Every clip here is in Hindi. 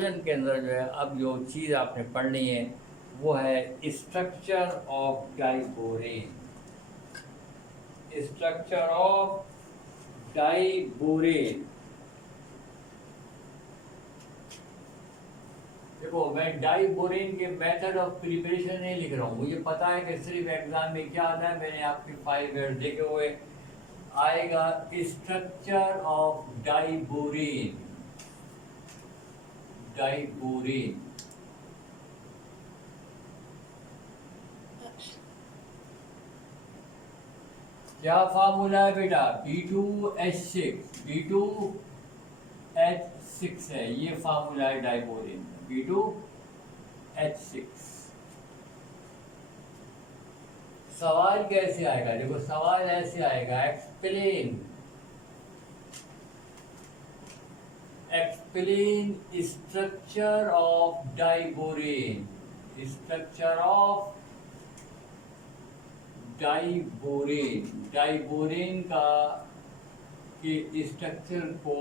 के अंदर जो है अब जो चीज़ आपने पढ़नी है वो है structure of diborane. Structure of diborane. देखो, मैं डाइबोरेन के मेथड ऑफ प्रिपरेशन नहीं लिख रहा हूँ, मुझे पता है कि सिर्फ एग्जाम में क्या आता है, मैंने आपके 5 ईयर देखे हुए। आएगा स्ट्रक्चर ऑफ डाइबोरेन। डाइबोरेन क्या फार्मूला है बेटा? B2H6। B2H6 है, ये फार्मूला है डाइबोरेन। B2H6। सवाल कैसे आएगा? देखो, सवाल ऐसे आएगा, explain structure of diborane. Structure of diborane का के स्ट्रक्चर को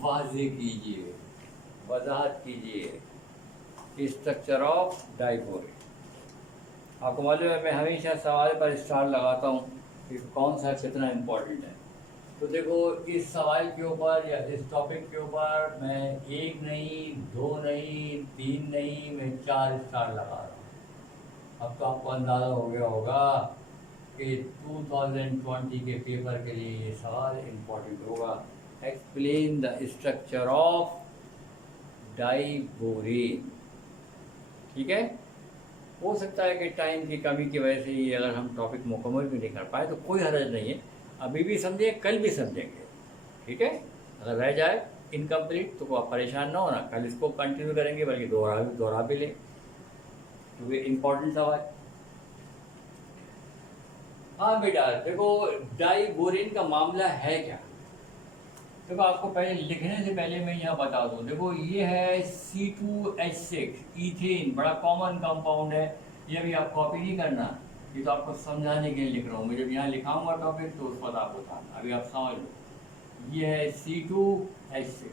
वाज़ेह कीजिए, वजाहत कीजिए। Structure of diborane. आपको मालूम है मैं हमेशा सवाल पर स्टार लगाता हूँ कि कौन सा कितना इम्पोर्टेंट है। तो देखो, इस सवाल के ऊपर या इस टॉपिक के ऊपर मैं 1 नहीं, 2 नहीं, 3 नहीं, मैं 4 स्टार लगा रहा हूँ। अब तो आपको अंदाज़ा हो गया होगा कि 2020 के पेपर के लिए ये सवाल इम्पोर्टेंट होगा। Explain the structure of diborane. ठीक है, हो सकता है कि टाइम की कमी की वजह से ये अगर हम टॉपिक मुकम्मल भी नहीं कर पाए तो कोई हर्ज नहीं है, अभी भी समझे, कल भी समझेंगे। ठीक है, अगर रह जाए इनकम्प्लीट तो आप परेशान ना होना, कल इसको कंटिन्यू करेंगे, बल्कि दोहरा भी लें, क्योंकि इम्पोर्टेंट सवाल। हाँ बेटा, देखो डाइबोरेन का मामला है क्या। देखो, आपको पहले लिखने से पहले मैं यहाँ बता दूँ। देखो, ये है C2H6 ईथेन, बड़ा कॉमन कंपाउंड है। ये भी आप कॉपी नहीं करना, ये तो आपको समझाने के लिए लिख रहा हूँ। मैं जब यहाँ लिखाऊंगा टॉपिक तो उस पर आप बताना, अभी आप समझ लो। ये है C2H6।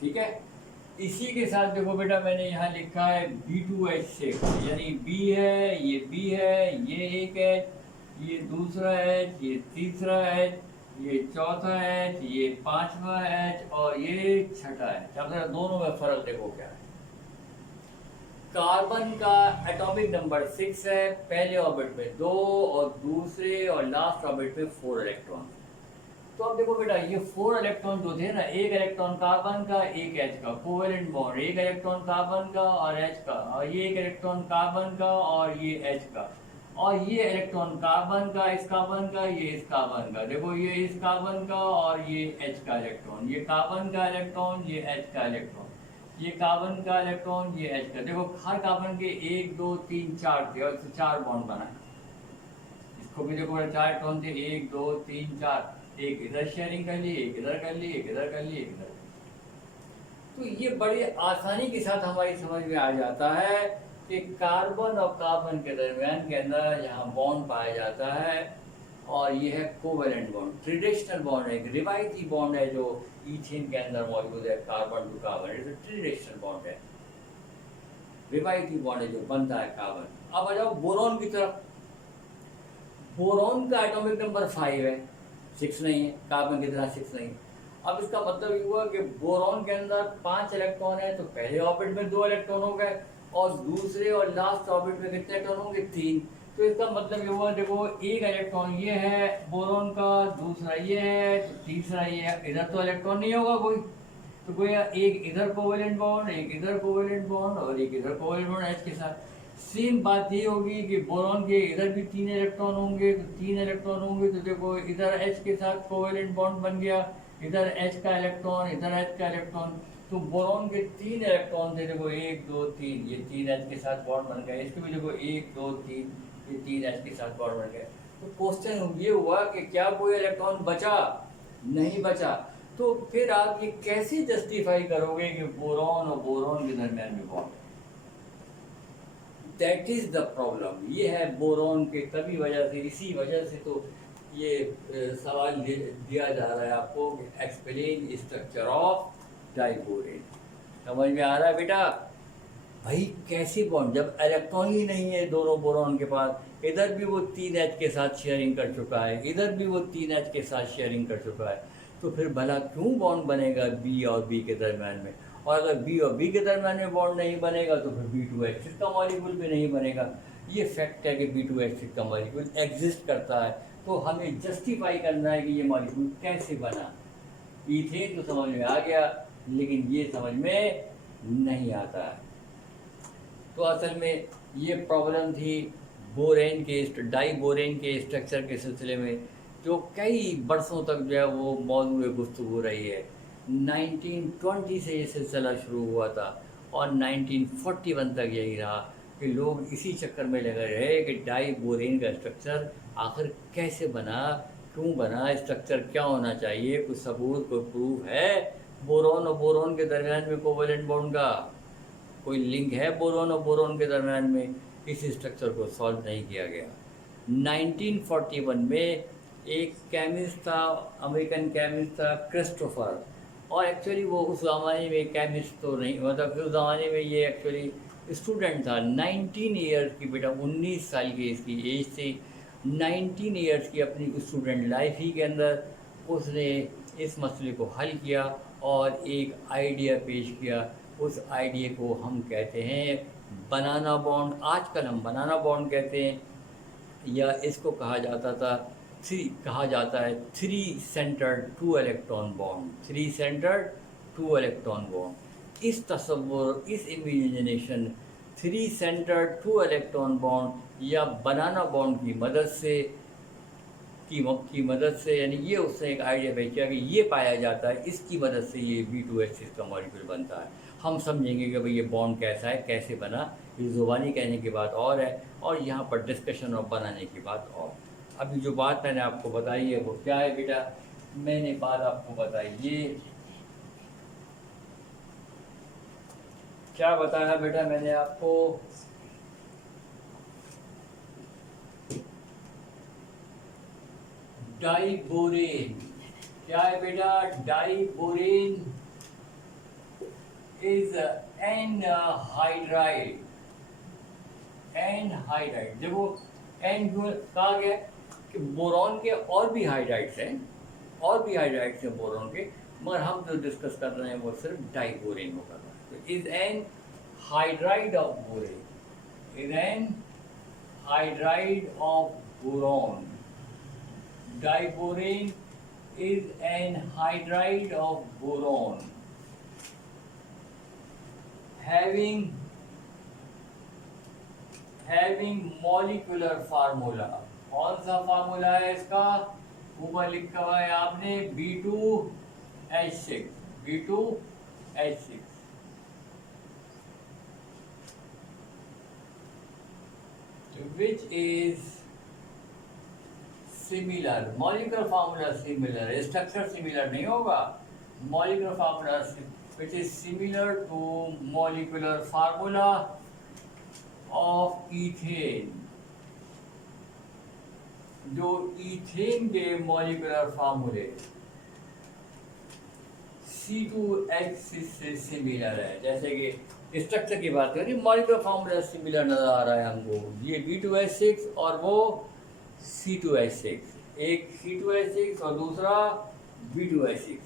ठीक है, इसी के साथ देखो बेटा, मैंने यहाँ लिखा है B2H6, यानी B है, ये B है, ये एक H, ये दूसरा H, ये तीसरा H, ये चौथा H, ये 5वां H और ये छठा H। अब जरा दोनों में फर्क देखो क्या है। कार्बन का एटॉमिक नंबर 6 है, पहले ऑर्बिट में 2 और दूसरे और लास्ट ऑर्बिट में 4 इलेक्ट्रॉन। तो अब देखो बेटा, ये 4 इलेक्ट्रॉन जो थे ना, एक इलेक्ट्रॉन कार्बन का, एक H का, कोवेलेंट बॉन्ड, एक इलेक्ट्रॉन कार्बन का और H का, और ये एक इलेक्ट्रॉन कार्बन का और ये H का, और ये इलेक्ट्रॉन कार्बन का, इस कार्बन का, ये इस कार्बन का। देखो, ये इस कार्बन का और ये H का इलेक्ट्रॉन, ये कार्बन का इलेक्ट्रॉन, ये H का इलेक्ट्रॉन, ये कार्बन का इलेक्ट्रॉन, ये H का। देखो, हर कार्बन के 1 2 3 4 थे और इससे 4 बॉन्ड बना। इसको भी देखो, 4 इलेक्ट्रॉन थे, 1 2 3 4, एक इधर शेयरिंग कर ली, एक इधर कर ली, एक इधर कर ली, एक इधर। तो ये बड़ी आसानी के साथ हमारी समझ में आ जाता है कि कार्बन और कार्बन के दरमियान के अंदर यहाँ बॉन्ड पाया जाता है, और ये है कोवेलेंट बॉन्ड, ट्रेडिशनल बॉन्ड है, एक रिवायती बॉन्ड है जो ईथेन के अंदर मौजूद है। Carbon to carbon traditional bond है, रिवायती बॉन्ड है जो बनता है कार्बन। अब आ जाओ बोरॉन की तरफ। बोरॉन का एटॉमिक नंबर 5 है, 6 नहीं है, कार्बन की तरह 6 नहीं है। अब इसका मतलब ये हुआ कि बोरॉन के अंदर 5 इलेक्ट्रॉन है, तो पहले ऑर्बिट में 2 इलेक्ट्रॉन हो गए और दूसरे और लास्ट ऑर्बिट में कितने इलेक्ट्रॉन होंगे? 3। तो इसका मतलब ये हुआ, देखो, एक इलेक्ट्रॉन ये है बोरॉन का, दूसरा ये है, तीसरा ये है। इधर तो इलेक्ट्रॉन नहीं होगा कोई, तो कोई एक इधर कोवेलेंट बॉन्ड, एक इधर कोवेलेंट बॉन्ड और एक इधर कोवेलेंट बॉन्ड H के साथ। सेम बात ये होगी कि बोरॉन के इधर भी 3 इलेक्ट्रॉन होंगे, तो 3 इलेक्ट्रॉन होंगे, तो देखो इधर H के साथ कोवेलेंट बॉन्ड बन गया, इधर H का इलेक्ट्रॉन, इधर H का इलेक्ट्रॉन। तो बोरॉन के 3 इलेक्ट्रॉन थे, देखो 1 2 3, ये 3 H के साथ बॉन्ड बन गए। इसके भी देखो 1 2 3, ये 3 H के साथ बॉन्ड बन गए। तो क्वेश्चन ये हुआ कि क्या कोई इलेक्ट्रॉन बचा? नहीं बचा। तो फिर आप ये कैसे जस्टिफाई करोगे कि बोरॉन और बोरॉन के दरमियान में बॉन्ड है? दैट इज द प्रॉब्लम, ये है बोरॉन के, तभी वजह से, इसी वजह से तो ये सवाल दिया जा रहा है आपको, एक्सप्लेन स्ट्रक्चर ऑफ डाइबोरेन। समझ में आ रहा है बेटा? भाई कैसे बॉन्ड, जब इलेक्ट्रॉन ही नहीं है दोनों बोरॉन के पास, इधर भी वो 3H के साथ शेयरिंग कर चुका है, इधर भी वो 3H के साथ शेयरिंग कर चुका है, तो फिर भला क्यों बॉन्ड बनेगा बी और बी के दरम्यान में? और अगर बी और बी के दरम्यान में बॉन्ड नहीं बनेगा तो फिर B2H6 का मॉलिक्यूल भी नहीं बनेगा। ये फैक्ट है कि B2H6 का मॉलिक्यूल एग्जिस्ट करता है, तो हमें जस्टिफाई करना है कि ये मॉलिक्यूल कैसे बना। ईथेन तो समझ में आ गया, लेकिन ये समझ में नहीं आता है। तो असल में ये प्रॉब्लम थी बोरेन के, डाइबोरेन के स्ट्रक्चर के सिलसिले में, जो कई बरसों तक जो है वो मौजूद गुफ्तगू रही है। 1920 से ये सिलसिला शुरू हुआ था और 1941 तक यही रहा कि लोग इसी चक्कर में लगे रहे कि डाइबोरेन का स्ट्रक्चर आखिर कैसे बना, क्यों बना, स्ट्रक्चर क्या होना चाहिए, कुछ सबूत, कोई प्रूफ है बोरॉन और बोरॉन के दरमियान में कोवेलेंट बॉन्ड का, कोई लिंक है बोरॉन और बोरॉन के दरमियान में? इस स्ट्रक्चर को सॉल्व नहीं किया गया। 1941 में एक केमिस्ट था, अमेरिकन केमिस्ट था क्रिस्टोफर, और एक्चुअली वो उस ज़माने में केमिस्ट तो नहीं, मतलब उस ज़माने में ये एक्चुअली स्टूडेंट था। 19 ईयर्स की, बेटा 19 साल की इसकी एज थी, 19 ईयर्स की अपनी स्टूडेंट लाइफ ही के अंदर उसने इस मसले को हल किया और एक आइडिया पेश किया। उस आइडिया को हम कहते हैं बनाना बॉन्ड, आजकल हम बनाना बॉन्ड कहते हैं, या इसको कहा जाता था three centred to electron bond, three centred to electron bond. इस तस्वुर, इस imagination three centred to electron bond या बनाना बॉन्ड की मदद से यानी ये उसने एक आइडिया पेश किया कि ये पाया जाता है, इसकी मदद से ये B2H6 का मॉलिक्यूल बनता है। हम समझेंगे कि भाई ये बॉन्ड कैसा है, कैसे बना, ये ज़ुबानी कहने की बात और है और यहाँ पर डिस्कशन और बनाने की बात और। अभी जो बात मैंने आपको बताई है वो क्या है बेटा? मैंने बात आपको बताई, ये क्या बताया बेटा मैंने आपको? डाइबोरेन। क्या है बेटा? Diborane is anhydride. एनहाइड्राइड, देखो एन क्यों कहा गया कि बोरॉन के और भी हाइड्राइड्स हैं, और भी हाइड्राइड्स हैं बोरॉन के, मगर हम जो डिस्कस कर रहे हैं वो सिर्फ डाइबोरेन को कर रहे हैं। तो is an hydride of borane, is an hydride of boron. Diborane is an hydride of boron having molecular formula। कौन सा फार्मूला है इसका? ऊपर लिखा हुआ है आपने B2H6, B2H6, which is similar, molecular formula similar, structure similar नहीं होगा, molecular formula which is similar to molecular formula of ethane. जो ईथेन के मॉलिक्यूलर फार्मूले C2H6 से सिमिलर है। जैसे कि स्ट्रक्चर की बात करें, मॉलिक्यूलर फार्मूला सिमिलर नजर आ रहा है हमको, ये B2H6 और वो C2H6, एक C2H6 और दूसरा B2H6,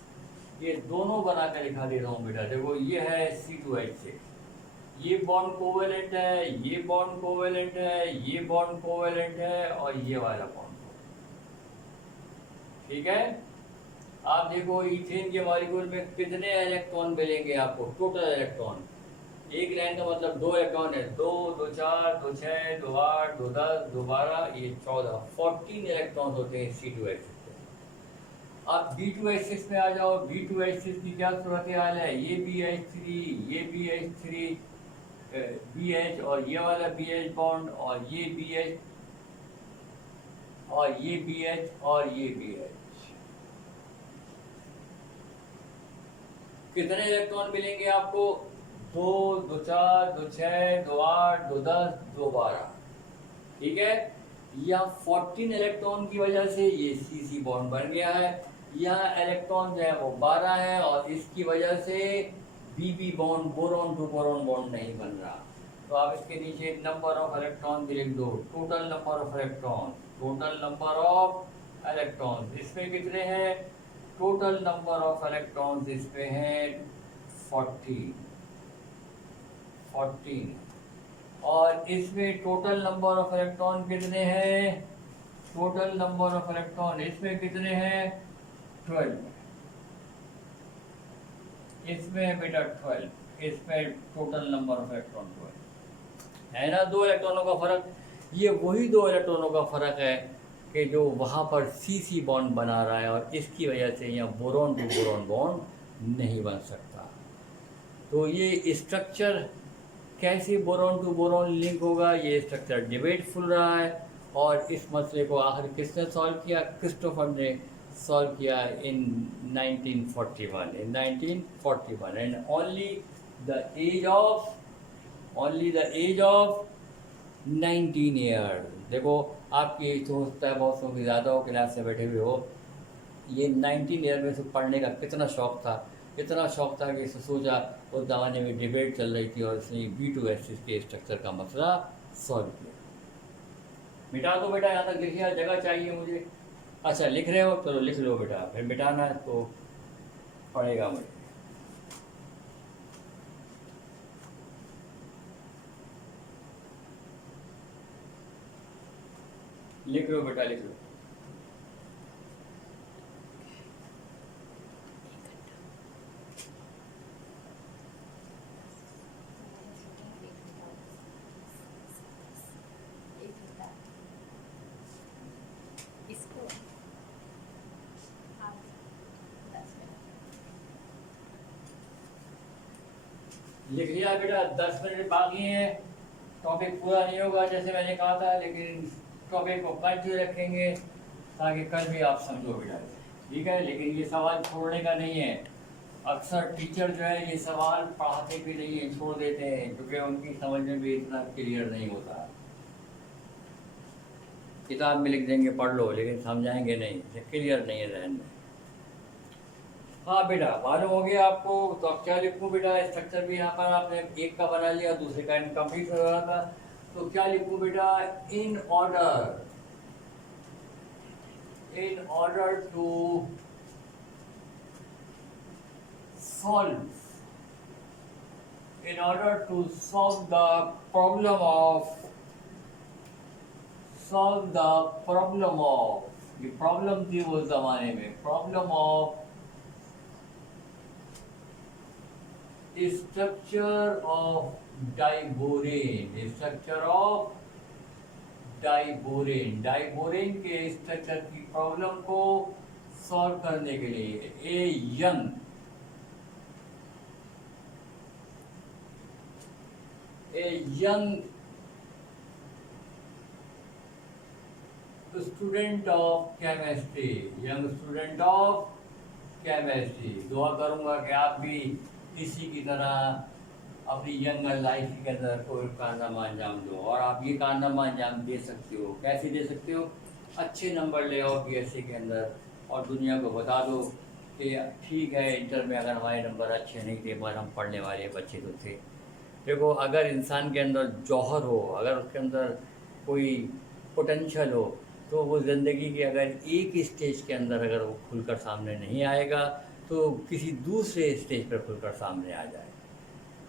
ये दोनों बना कर दिखा दे रहा हूँ बेटा। देखो ये है C2H6, ये बॉन्ड कोवेलेंट है, ये बॉन्ड कोवेलेंट है, ये बॉन्ड कोवेलेंट है और ये वाला बॉन्ड, ठीक है। आप देखो ईथेन के मॉलिक्यूल में कितने इलेक्ट्रॉन मिलेंगे आपको, टोटल इलेक्ट्रॉन, एक लाइन का मतलब 2 इलेक्ट्रॉन है, 2, 2, 4, 2, 6, 2, 8, 2, 10, 2, 12, ये 14, 14 इलेक्ट्रॉन होते हैं C2H6 के। आप B2H6 में आ जाओ, B2H6 की क्या सूरत हाल है? ये BH3, ये BH3, BH और ये वाला BH बॉन्ड और ये BH और ये BH और ये BH, कितने इलेक्ट्रॉन मिलेंगे आपको? 2 2 4 2 6 2 8 2 10 2 12, ठीक है। यहाँ 14 इलेक्ट्रॉन की वजह से ये सी बॉन्ड बन गया है। यहाँ इलेक्ट्रॉन जो है वो 12 है और इसकी वजह से B bond, boron to boron bond नहीं बन रहा। तो आप इसके नीचे नंबर ऑफ इलेक्ट्रॉन भी लिख दो, total number of electron, total number of electron इसमें कितने हैं, टोटल नंबर ऑफ इलेक्ट्रॉन्स इसमें हैं 14 और इसमें टोटल नंबर ऑफ इलेक्ट्रॉन कितने हैं, टोटल नंबर ऑफ इलेक्ट्रॉन इसमें कितने हैं 12, इसमें है बेटा 12, इसमें टोटल नंबर ऑफ इलेक्ट्रॉन 12 है ना, 2 इलेक्ट्रॉनों का फर्क। ये वही 2 इलेक्ट्रॉनों का फर्क है कि जो वहाँ पर सी बॉन्ड बना रहा है और इसकी वजह से यहाँ बोरॉन टू बोरॉन बॉन्ड नहीं बन सकता। तो ये स्ट्रक्चर कैसे बोरॉन टू बोरॉन लिंक होगा, ये स्ट्रक्चर डिबेटफुल रहा है और इस मसले को आखिर किसने सॉल्व किया, क्रिस्टोफर ने सॉल्व किया in 1941 and only the age of 19 year. देखो आपकी एज तो होता है बहुत सौ की ज़्यादा हो, क्लास से बैठे हुए हो, ये 19 ईयर में से पढ़ने का कितना शौक़ था, इतना शौक़ था कि इसे सोचा उस ज़माने में डिबेट चल रही थी और इसने B2S के स्ट्रक्चर का मसला सॉल्व किया। मिटा दो बेटा, यहाँ तक लिखिए, जगह चाहिए मुझे। अच्छा लिख रहे हो, चलो लिख लो बेटा, फिर मिटाना है तो पड़ेगा मुझे। लिख लो बेटा, लिख लो। लिख लिया बेटा, 10 मिनट बाकी हैं, टॉपिक पूरा नहीं होगा जैसे मैंने कहा था, लेकिन टॉपिक को कंटिन्यू रखेंगे ताकि कल भी आप समझो बेटा, ठीक है। लेकिन ये सवाल छोड़ने का नहीं है, अक्सर टीचर जो है ये सवाल पढ़ाते भी नहीं है, छोड़ देते हैं, क्योंकि उनकी समझ में भी इतना क्लियर नहीं होता। किताब में लिख देंगे पढ़ लो, लेकिन समझाएंगे नहीं, क्लियर नहीं है जहन में। हाँ बेटा, मालूम हो गया आपको, तो अब क्या लिखूँ बेटा, स्ट्रक्चर भी यहाँ पर आपने एक का बना लिया, दूसरे का इनकम्प्लीट हो रहा था, तो क्या लिखूँ बेटा, in order to solve the problem of ये प्रॉब्लम थी उस जमाने में, problem of structure of diborane के स्ट्रक्चर की प्रॉब्लम को सॉल्व करने के लिए a young student of chemistry, दुआ करूंगा कि आप भी इसी की तरह अपनी यंग लाइफ के अंदर कोई कारनामा अंजाम दो, और आप ये कारनामा अंजाम दे सकते हो। कैसे दे सकते हो, अच्छे नंबर ले आओ BSc के अंदर और दुनिया को बता दो कि ठीक है, इंटर में अगर हमारे नंबर अच्छे नहीं थे पर हम पढ़ने वाले बच्चे तो थे। देखो, अगर इंसान के अंदर जौहर हो, अगर उसके अंदर कोई पोटेंशियल हो, तो वो ज़िंदगी के अगर एक स्टेज के अंदर अगर वो खुलकर सामने नहीं आएगा तो किसी दूसरे स्टेज पर खुलकर सामने आ जाए।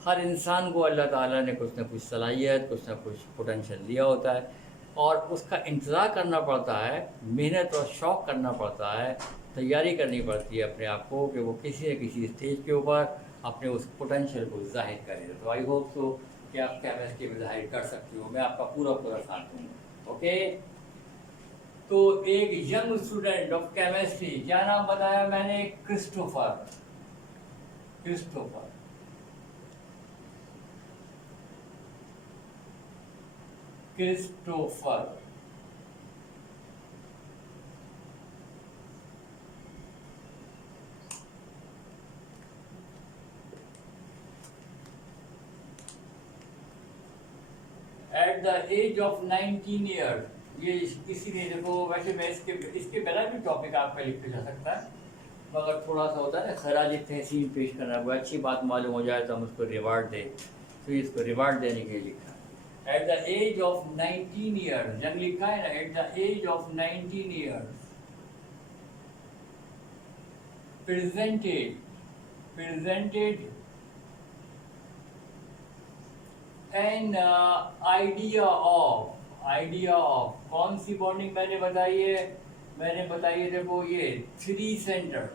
हर इंसान को अल्लाह ताला ने कुछ ना कुछ सलाहियत, कुछ ना कुछ पोटेंशियल दिया होता है और उसका इंतज़ार करना पड़ता है, मेहनत और शौक़ करना पड़ता है, तैयारी करनी पड़ती है अपने आप को कि वो किसी न किसी स्टेज के ऊपर अपने उस पोटेंशियल को जाहिर करें। तो आई होप सो कि आप केमिस्ट्री में जाहिर कर सकते हो, मैं आपका पूरा साथ दूँगा। ओके, तो एक यंग स्टूडेंट ऑफ केमिस्ट्री, क्या नाम बताया मैंने, Christopher. At the age of 19 year, ये इसीलिए देखो, वैसे मैं इसके पहला भी टॉपिक आपका लिख के जा सकता है, मगर थोड़ा सा होता है ना खराज तहसीन पेश करना, वो अच्छी बात मालूम हो जाए तो हम उसको रिवार्ड दें, तो इसको रिवार्ड देने के लिए लिखा। At the age of 19 years, जब लिखा है ना at the age of 19 years, presented an idea of कौन सी बॉन्डिंग मैंने बताई है, देखो ये थ्री सेंटर,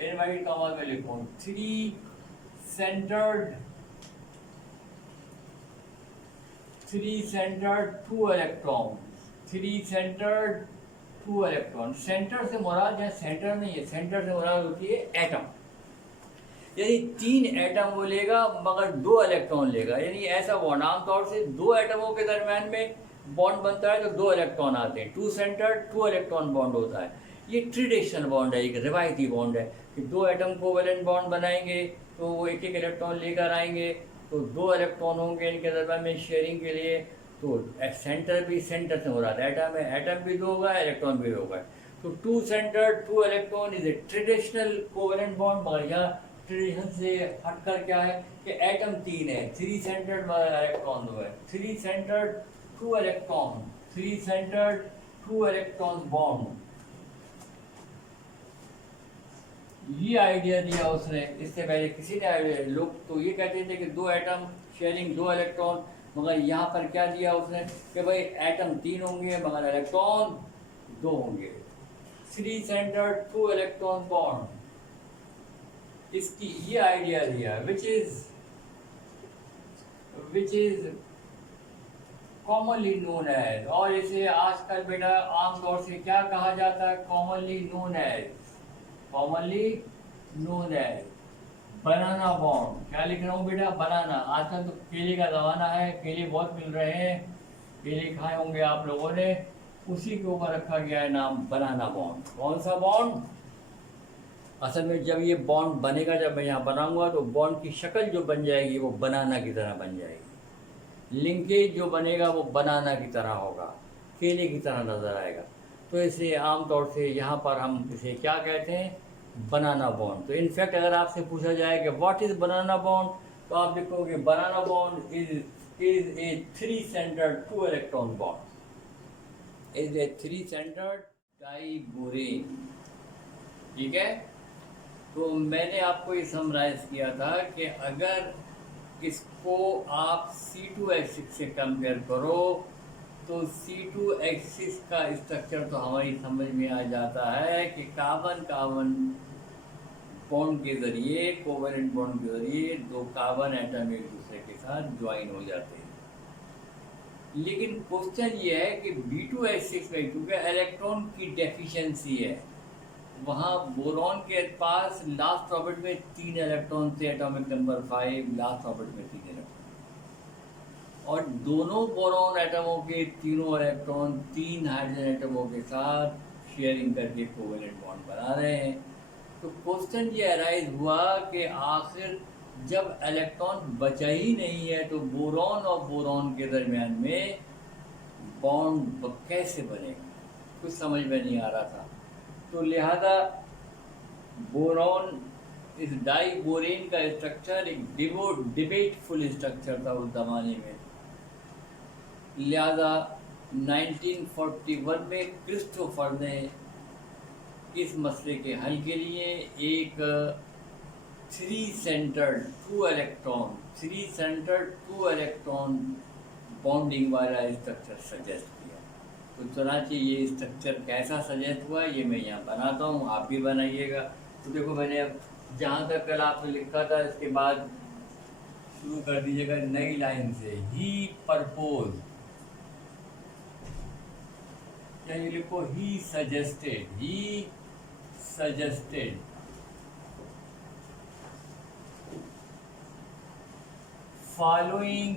इनवर्टेड कॉमा में लिखो three centred two electron, centre से मुराद है, सेंटर नहीं है, सेंटर से मुराद होती है एटम, यानी 3 एटम वो लेगा मगर 2 इलेक्ट्रॉन लेगा, यानी ऐसा बॉन्ड आमतौर से 2 एटमों के दरम्यान में बॉन्ड बनता है तो 2 इलेक्ट्रॉन आते हैं, 2 सेंटर 2 इलेक्ट्रॉन बॉन्ड होता है। ये ट्रेडिशनल बॉन्ड है, एक रिवायती बॉन्ड है कि 2 एटम कोवेलेंट बॉन्ड बनाएंगे तो वो एक इलेक्ट्रॉन लेकर आएंगे, तो 2 इलेक्ट्रॉन होंगे इनके दरम्यान में शेयरिंग के लिए, तो सेंटर भी, सेंटर से हो रहा है एटम है, एटम भी 2 होगा, इलेक्ट्रॉन भी 2 होगा, तो 2 centre 2 electron is a traditional covalent bond. मगर यहाँ ट्रेडिशन से हटकर क्या है कि एटम 3 है, 3 सेंटर्ड इलेक्ट्रॉन 2 है, 3 सेंटर्ड 2 इलेक्ट्रॉन बॉन्ड। ये आइडिया दिया उसने, इससे पहले किसी ने आइडिया, लोग तो ये कहते थे कि 2 एटम शेयरिंग 2 इलेक्ट्रॉन, मगर यहाँ पर क्या दिया उसने कि भाई एटम 3 होंगे मगर इलेक्ट्रॉन 2 होंगे, 3 सेंटर्ड 2 इलेक्ट्रॉन बॉन्ड, इसकी ये आइडिया दिया, which is commonly known as, और इसे आजकल बेटा आमतौर से क्या कहा जाता है, commonly known as banana bond. क्या लिख रहा हूँ बेटा, बनाना। आजकल तो केले का ज़माना है, केले बहुत मिल रहे हैं, केले खाए होंगे आप लोगों ने, उसी के ऊपर रखा गया है नाम बनाना बॉन्ड। कौन सा बॉन्ड, असल में जब ये बॉन्ड बनेगा, जब मैं यहाँ बनाऊंगा तो बॉन्ड की शक्ल जो बन जाएगी वो बनाना की तरह बन जाएगी, लिंकेज जो बनेगा वो बनाना की तरह होगा, केले की तरह नज़र आएगा, तो इसे आमतौर से यहाँ पर हम इसे क्या कहते हैं, बनाना बॉन्ड। तो इनफैक्ट अगर आपसे पूछा जाए कि व्हाट इज़ बनाना बॉन्ड, तो आप लिखोगे banana bond is a 3 centred 2 electron bond, is a 3 centred diborane. ठीक है, तो मैंने आपको ये समराइज किया था कि अगर इसको आप C2H6 से कंपेयर करो तो C2H6 का स्ट्रक्चर तो हमारी समझ में आ जाता है कि कार्बन बॉन्ड के ज़रिए, कोवेलेंट बॉन्ड के ज़रिए 2 कार्बन एटम एक दूसरे के साथ ज्वाइन हो जाते हैं। लेकिन क्वेश्चन ये है कि B2H6 में क्योंकि इलेक्ट्रॉन की डेफिशिएंसी है, वहाँ बोरॉन के पास लास्ट ऑर्बिट में 3 इलेक्ट्रॉन थे, एटॉमिक नंबर 5, लास्ट ऑर्बिट में 3 इलेक्ट्रॉन, और दोनों बोरॉन एटमों के तीनों इलेक्ट्रॉन 3 हाइड्रोजन एटमों के साथ शेयरिंग करके कोवेलेंट बॉन्ड बना रहे हैं। तो क्वेश्चन ये अराइज हुआ कि आखिर जब इलेक्ट्रॉन बचा ही नहीं है तो बोरॉन और बोरॉन के दरमियान में बॉन्ड कैसे बनेगा, कुछ समझ में नहीं आ रहा था। तो लिहाजा बोरॉन, इस डाइबोरेन का स्ट्रक्चर एक डिबेटफुल स्ट्रक्चर था उस ज़माने में। लिहाजा 1941 में क्रिस्टोफर ने इस मसले के हल के लिए एक 3 सेंटर्ड 2 इलेक्ट्रॉन बॉन्डिंग वाला स्ट्रक्चर सजेस्ट किया। तो चुनांचे ये स्ट्रक्चर कैसा सजेस्ट हुआ ये मैं यहाँ बनाता हूँ, आप भी बनाइएगा। तो देखो मैंने अब जहाँ तक कल आपने लिखा था इसके बाद शुरू कर दीजिएगा नई लाइन से, ही प्रपोज, क्या ये लिखो, he suggested following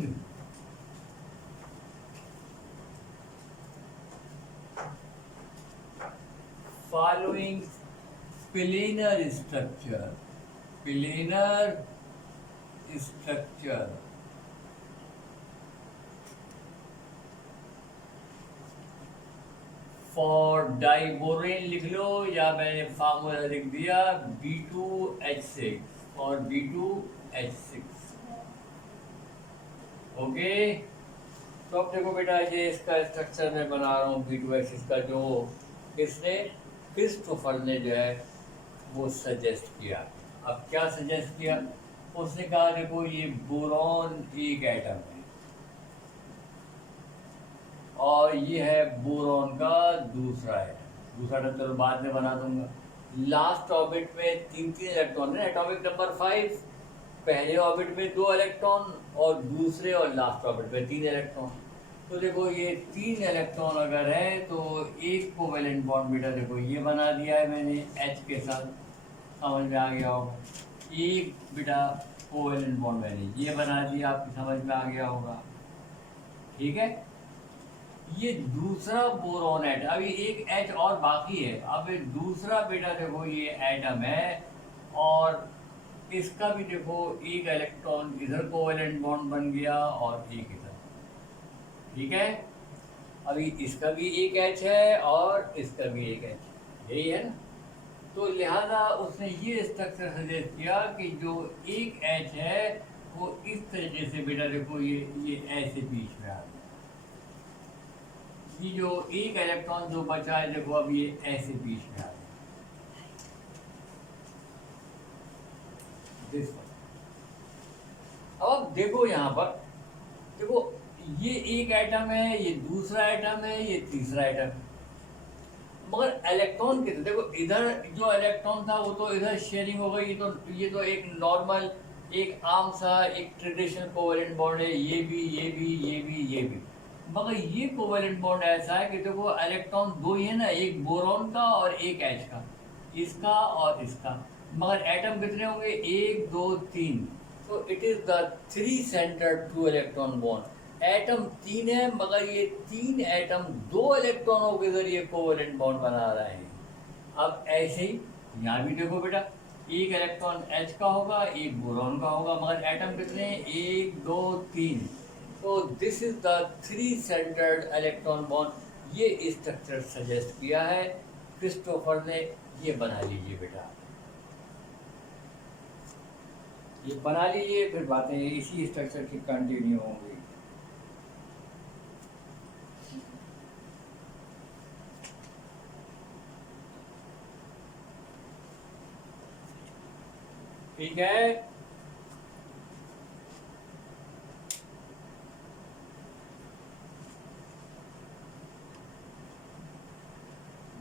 planar structure for diborane लिख लो, या मैंने फार्मूला लिख दिया B2H6 और B2H6। ओके, तो अब देखो बेटा, ये इसका स्ट्रक्चर मैं बना रहा हूँ B2H6 का, जो किसने, क्रिस्टोफर ने जो है वो सजेस्ट किया। अब क्या सजेस्ट किया, उसने कहा देखो ये बोरॉन एक एटम है और ये है बोरॉन का दूसरा एटम। दूसरा एटम चलो बाद में बना दूंगा। लास्ट ऑर्बिट में 3 इलेक्ट्रॉन है, एटॉमिक नंबर 5। पहले ऑर्बिट में 2 इलेक्ट्रॉन और दूसरे और लास्ट ऑर्बिट में 3 इलेक्ट्रॉन। तो देखो ये 3 इलेक्ट्रॉन अगर है तो एक कोवेलेंट बॉन्ड बेटा देखो ये बना दिया है मैंने H के साथ, समझ में आ गया होगा। एक बेटा कोवेलेंट बॉन्ड मैंने ये बना दिया, आपकी समझ में आ गया होगा, ठीक है। ये दूसरा बोरॉन एटम, अभी एक H और बाकी है। अब दूसरा बेटा देखो ये एटम है और इसका भी देखो एक इलेक्ट्रॉन इधर कोवेलेंट बॉन्ड बन गया और एक इधर, ठीक है। अभी इसका भी एक H है और इसका भी एक H, यही है ना। तो लिहाजा उसने ये स्ट्रक्चर सजेस्ट किया कि जो एक H है वो इस तरीके से बेटा देखो ये ऐसे बीच में आ गया। ये जो एक इलेक्ट्रॉन जो बचा है देखो अब ये ऐसे बीच में आ गया। अब देखो यहाँ पर देखो ये एक एटम है, ये दूसरा एटम है, ये तीसरा एटम है, मगर इलेक्ट्रॉन कितने देखो इधर जो इलेक्ट्रॉन था वो तो इधर शेयरिंग हो गई। ये तो एक नॉर्मल एक आम सा एक ट्रेडिशनल कोवेलेंट बॉन्ड है, ये भी ये भी ये भी ये भी। मगर ये कोवेलेंट बॉन्ड ऐसा है कि देखो इलेक्ट्रॉन दो ही है ना, एक बोरॉन का और एक H का, इसका और इसका, मगर एटम कितने होंगे 1 2 3। तो it is the 3 centred 2 electron bond. Atom 3 है मगर ये 3 एटम 2 इलेक्ट्रॉनों के जरिए कोवेलेंट बॉन्ड बना रहे हैं। अब ऐसे ही यहाँ भी देखो बेटा, एक इलेक्ट्रॉन H का होगा, एक बोरॉन का होगा, मगर एटम कितने 1 2 3। तो this is the 3 centred electron bond. ये स्ट्रक्चर सजेस्ट किया है क्रिस्टोफर ने। ये बना लीजिए बेटा, ये बना लीजिए, फिर बातें इसी स्ट्रक्चर की कंटिन्यू होंगी। ठीक है,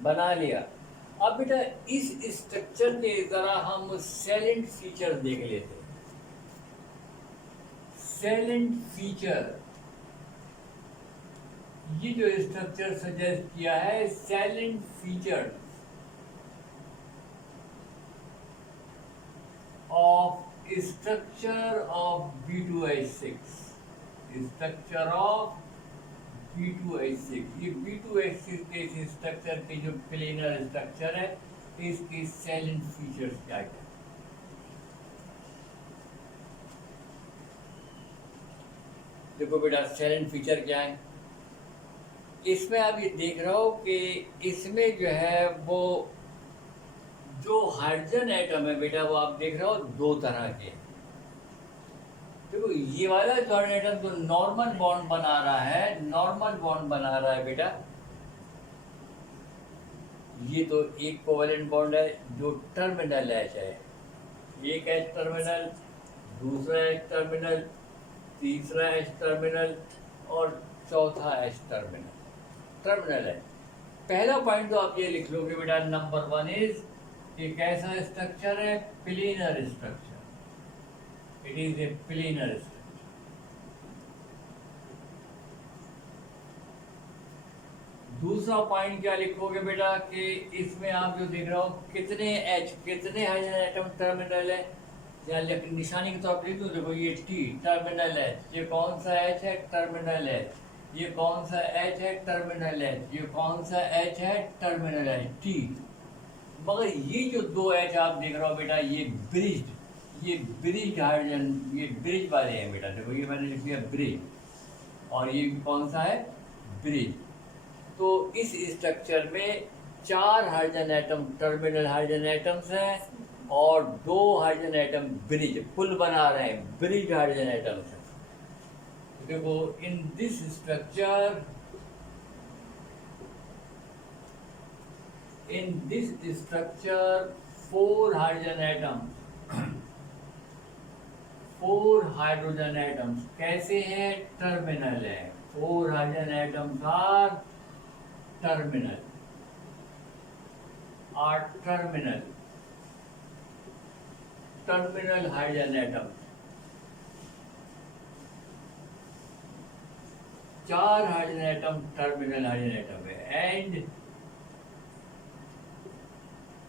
बना लिया। अब बेटा इस स्ट्रक्चर के जरा हम सैलेंट फीचर देख लेते हैं। सैलेंट फीचर, ये जो स्ट्रक्चर सजेस्ट किया है salient feature of structure of B2H6, structure of B2H6। ये B2H6 के इस स्ट्रक्चर के जो प्लेनर स्ट्रक्चर है इसके सैलेंट फीचर्स क्या क्या। देखो बेटा सैलेंट फीचर क्या है, इसमें आप ये देख रहे हो कि इसमें जो है वो जो हाइड्रोजन एटम है बेटा वो आप देख रहे हो 2 तरह के। देखो ये वाला जो एटम जो नॉर्मल बॉन्ड बना रहा है, नॉर्मल बॉन्ड बना रहा है बेटा, ये तो एक कोवेलेंट बॉन्ड है जो टर्मिनल H है। एक H टर्मिनल, दूसरा H टर्मिनल, तीसरा H टर्मिनल और चौथा H टर्मिनल है। पहला पॉइंट तो आप ये लिख लोगे बेटा, नंबर 1 इज कि कैसा स्ट्रक्चर है, planar structure. It is a planar structure. दूसरा पॉइंट क्या लिखोगे बेटा कि इसमें आप जो देख रहे हो कितने हाइड्रोजन एटम टर्मिनल है, या निशानी के तौर पर लिख दो। देखो ये T टर्मिनल है, ये कौन सा H है, टर्मिनल है। ये कौन सा H है, टर्मिनल है। ये कौन सा H है, टर्मिनल है T। मगर ये जो 2 H आप देख रहे हो बेटा ये ब्रिज हाइड्रोजन, ये ब्रिज वाले हैं बेटा। देखो ये मैंने लिख दिया ब्रिज, और ये कौन सा है, ब्रिज। तो इस स्ट्रक्चर में 4 hydrogen atom terminal hydrogen atoms हैं और 2 हाइड्रोजन एटम ब्रिज पुल बना रहे हैं, ब्रिज हाइड्रोजन एटम्स हैं। देखो in this structure, in this structure 4 hydrogen atoms, 4 hydrogen atoms कैसे हैं? टर्मिनल है। 4 hydrogen atoms are terminal, terminal hydrogen atoms. 4 hydrogen atom terminal hydrogen atom है एंड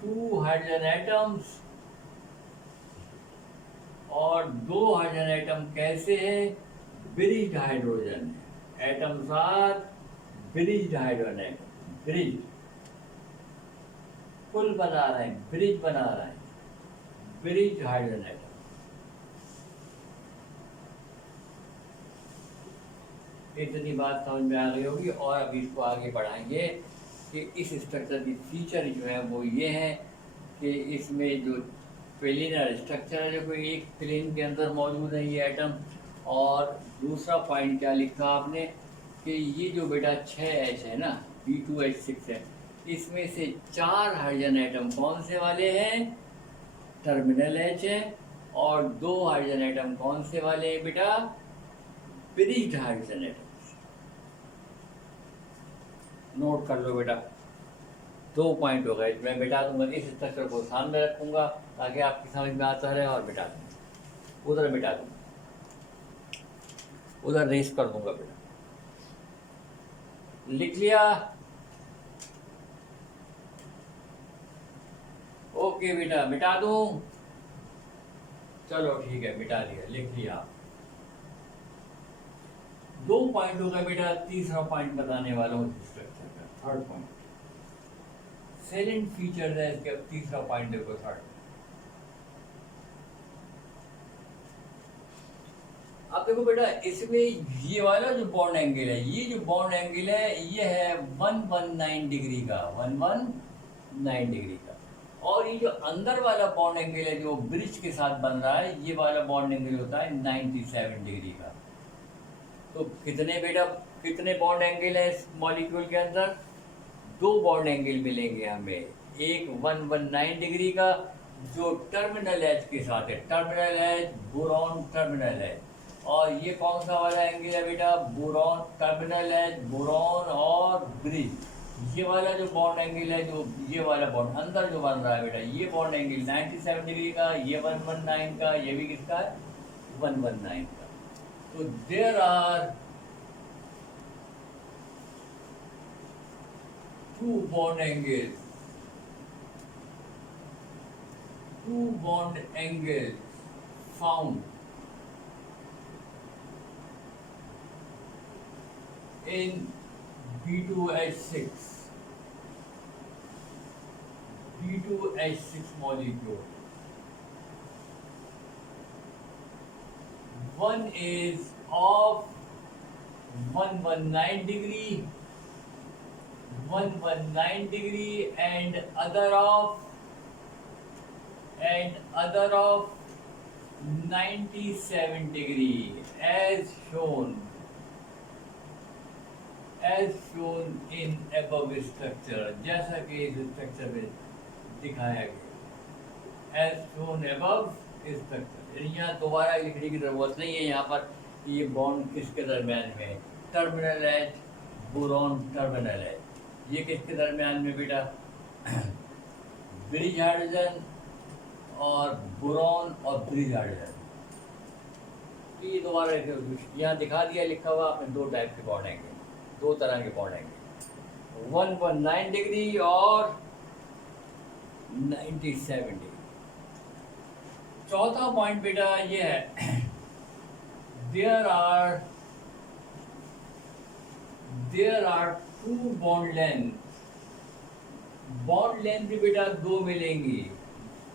2 हाइड्रोजन एटम्स और 2 हाइड्रोजन एटम कैसे है? ब्रिज हाइड्रोजन है। Atoms are bridge hydrogen atom, bridge पुल बना रहे हैं, ब्रिज बना रहे हैं, ब्रिज हाइड्रोजन एटम। इतनी बात समझ में आ गई होगी और अब इसको आगे बढ़ाएंगे कि इस स्ट्रक्चर की फीचर जो है वो ये है कि इसमें जो प्लेनर स्ट्रक्चर है, जो कोई एक प्लेन के अंदर मौजूद है ये एटम। और दूसरा पॉइंट क्या लिखा आपने कि ये जो बेटा 6H है ना, B2H6 है, इसमें से 4 हाइड्रोजन एटम कौन से वाले हैं? टर्मिनल H है। और 2 हाइड्रोजन एटम कौन से वाले हैं बेटा? Bridge hydrogen atom. नोट कर लो बेटा, 2 पॉइंट हो गए। मैं मिटा दूंगा, इस स्ट्रक्चर को सामने रखूंगा ताकि आपकी समझ में आता रहे, और मिटा दूंगा, उधर मिटा दूंगा, उधर रेस कर दूंगा बेटा। लिख लिया? ओके बेटा, मिटा दूं? चलो ठीक है, मिटा दिया, लिख लिया। 2 पॉइंट हो गए बेटा। तीसरा पॉइंट बताने वाला हूँ स्ट्रक्चर का, थर्ड पॉइंट। सैलेंट फीचर है इसके। तीसरा पॉइंट देखो, थर्ड। अब देखो बेटा, इसमें ये वाला जो बॉन्ड एंगल है, ये जो बॉन्ड एंगल है ये है 119 डिग्री का, 119 डिग्री का। और ये जो अंदर वाला बॉन्ड एंगल है जो ब्रिज के साथ बन रहा है, ये वाला बॉन्ड एंगल होता है 97 डिग्री का। तो कितने बेटा, कितने बॉन्ड एंगल है इस मॉलिक्यूल के अंदर? 2 बॉन्ड एंगल मिलेंगे हमें। एक 119 डिग्री का जो टर्मिनल एच के साथ है, terminal H, boron terminal H. और ये कौन सा वाला एंगल है बेटा? बोरॉन टर्मिनल एच, बोरॉन और ब्रिज। ये वाला जो बॉन्ड एंगल है, जो ये वाला बॉन्ड अंदर जो बन रहा है बेटा, ये बॉन्ड एंगल 97 डिग्री का, ये 119 का, ये भी किसका है? 119 का। तो there are 2 bond angles, 2 bond angles found in B2H6 molecule. One is of 119 degree, 119 degree, and other of 97 degree, as shown in above structure, जैसा कि इस स्ट्रक्चर में दिखाया गया, as shown above structure। यहाँ दोबारा लिखने की जरूरत नहीं है। यहाँ पर ये बॉन्ड किसके दरमियान में है? Terminal H, boron terminal H. ये किसके दरमियान में बेटा? ब्रिज हाइड्रोजन और बोरॉन और ब्रिज हाइड्रोजन। ये दोबारा यहाँ दिखा दिया, लिखा हुआ आपने। 2 टाइप के बॉन्ड आएंगे, 2 तरह के बॉन्ड आएंगे, 119 डिग्री और 97 डिग्री। चौथा पॉइंट बेटा ये है, there are 2 bond length. Bond length भी बेटा 2 मिलेंगी।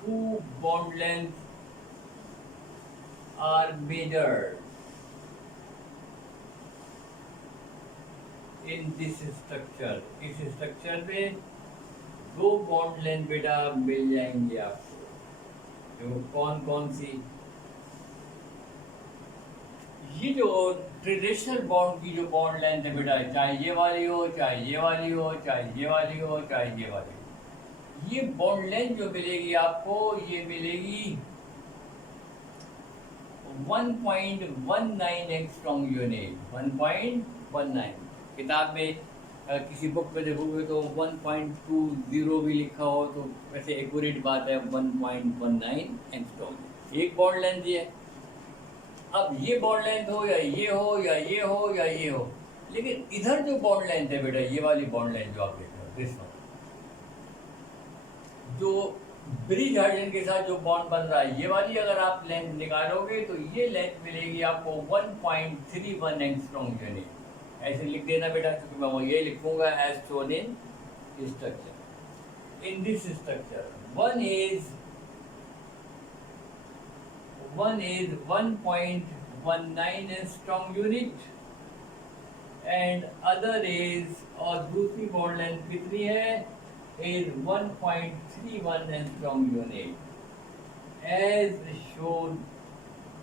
2 bond length are measured in this structure, इस स्ट्रक्चर में दो बॉन्ड लेंथ बेटा मिल जाएंगी आपको। तो कौन कौन सी? ये जो ट्रेडिशनल बॉन्ड की जो बॉन्ड लेंथ है बेटा, चाहे ये वाली हो, चाहे ये वाली हो, चाहे ये वाली हो, चाहे ये वाली हो, ये बॉन्ड लेंथ जो मिलेगी आपको, ये मिलेगी 1.19 एंगस्ट्रॉम यूनिट। 1.19 किताब में किसी बुक में देखोगे तो 1.20 भी लिखा हो, तो वैसे एक्यूरेट बात है 1.19 एंगस्ट्रॉम एक बॉन्ड लेंथ है। अब ये बॉन्ड लेंथ हो या ये हो या ये हो या ये हो, लेकिन इधर जो बॉन्ड लेंथ है बेटा, ये वाली बॉन्ड लेंथ जो आप देख रहे हो, दिस वन, जो ब्रिज हाइड्रोजन के साथ जो बॉन्ड बन रहा है, ये वाली अगर आप लेंथ निकालोगे तो ये लेंथ मिलेगी आपको 1.31 एंगस्ट्रॉम यूनिट। ऐसे लिख देना बेटा, क्योंकि मैं ये लिखूंगा as shown in structure. In this structure one is 1.19 angstrom unit and other is, और दूसरी बॉन्ड लेंथ कितनी है, is 1.31 angstrom unit as shown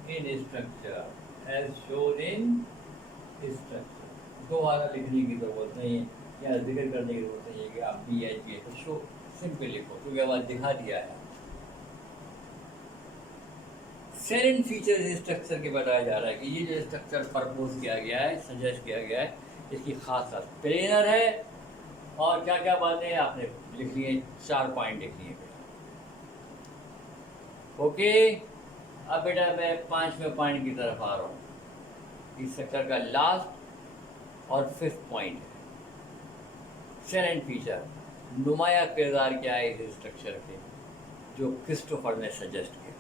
in structure, as shown in structure। दोबारा लिखने की जरूरत नहीं है या जिक्र करने की जरूरत नहीं है कि आप बी एच बी तो शो सिंपल लिखो, क्योंकि आवाज दिखा दिया है। सेलेंट फीचर इस स्ट्रक्चर के बताया जा रहा है कि ये जो स्ट्रक्चर प्रपोज किया गया है, सजेस्ट किया गया है, इसकी खास बात प्लेनर है, और क्या क्या बातें आपने लिख ली है, 4 पॉइंट लिख लिए बेटा। ओके, अब बेटा मैं 5वें पॉइंट की तरफ आ रहा हूँ। इस स्ट्रक्चर का लास्ट और 5th पॉइंट है सेलेंट फीचर, नुमाया किरदार क्या है इस स्ट्रक्चर के, जो क्रिस्टोफर ने सजेस्ट किया।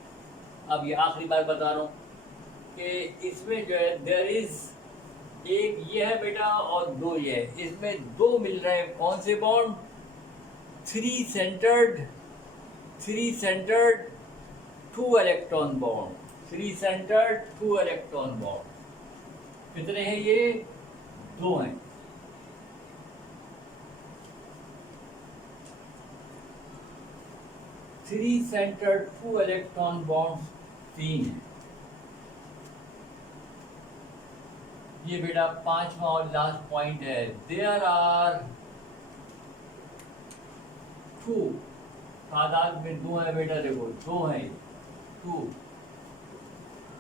अब ये आखिरी बार बता रहा हूँ कि इसमें जो है देयर इज, एक ये है बेटा और दो ये है, इसमें दो मिल रहे हैं। कौन से bond? Three centred 2 electron bond, 3 centred 2 electron bond. कितने हैं ये? 2 हैं। थ्री सेंटर्ड 2 इलेक्ट्रॉन बॉन्ड्स 3 हैं। ये बेटा 5वां और लास्ट पॉइंट है। देयर आर 2, तादाद में 2 है बेटा, देखो 2 है, 2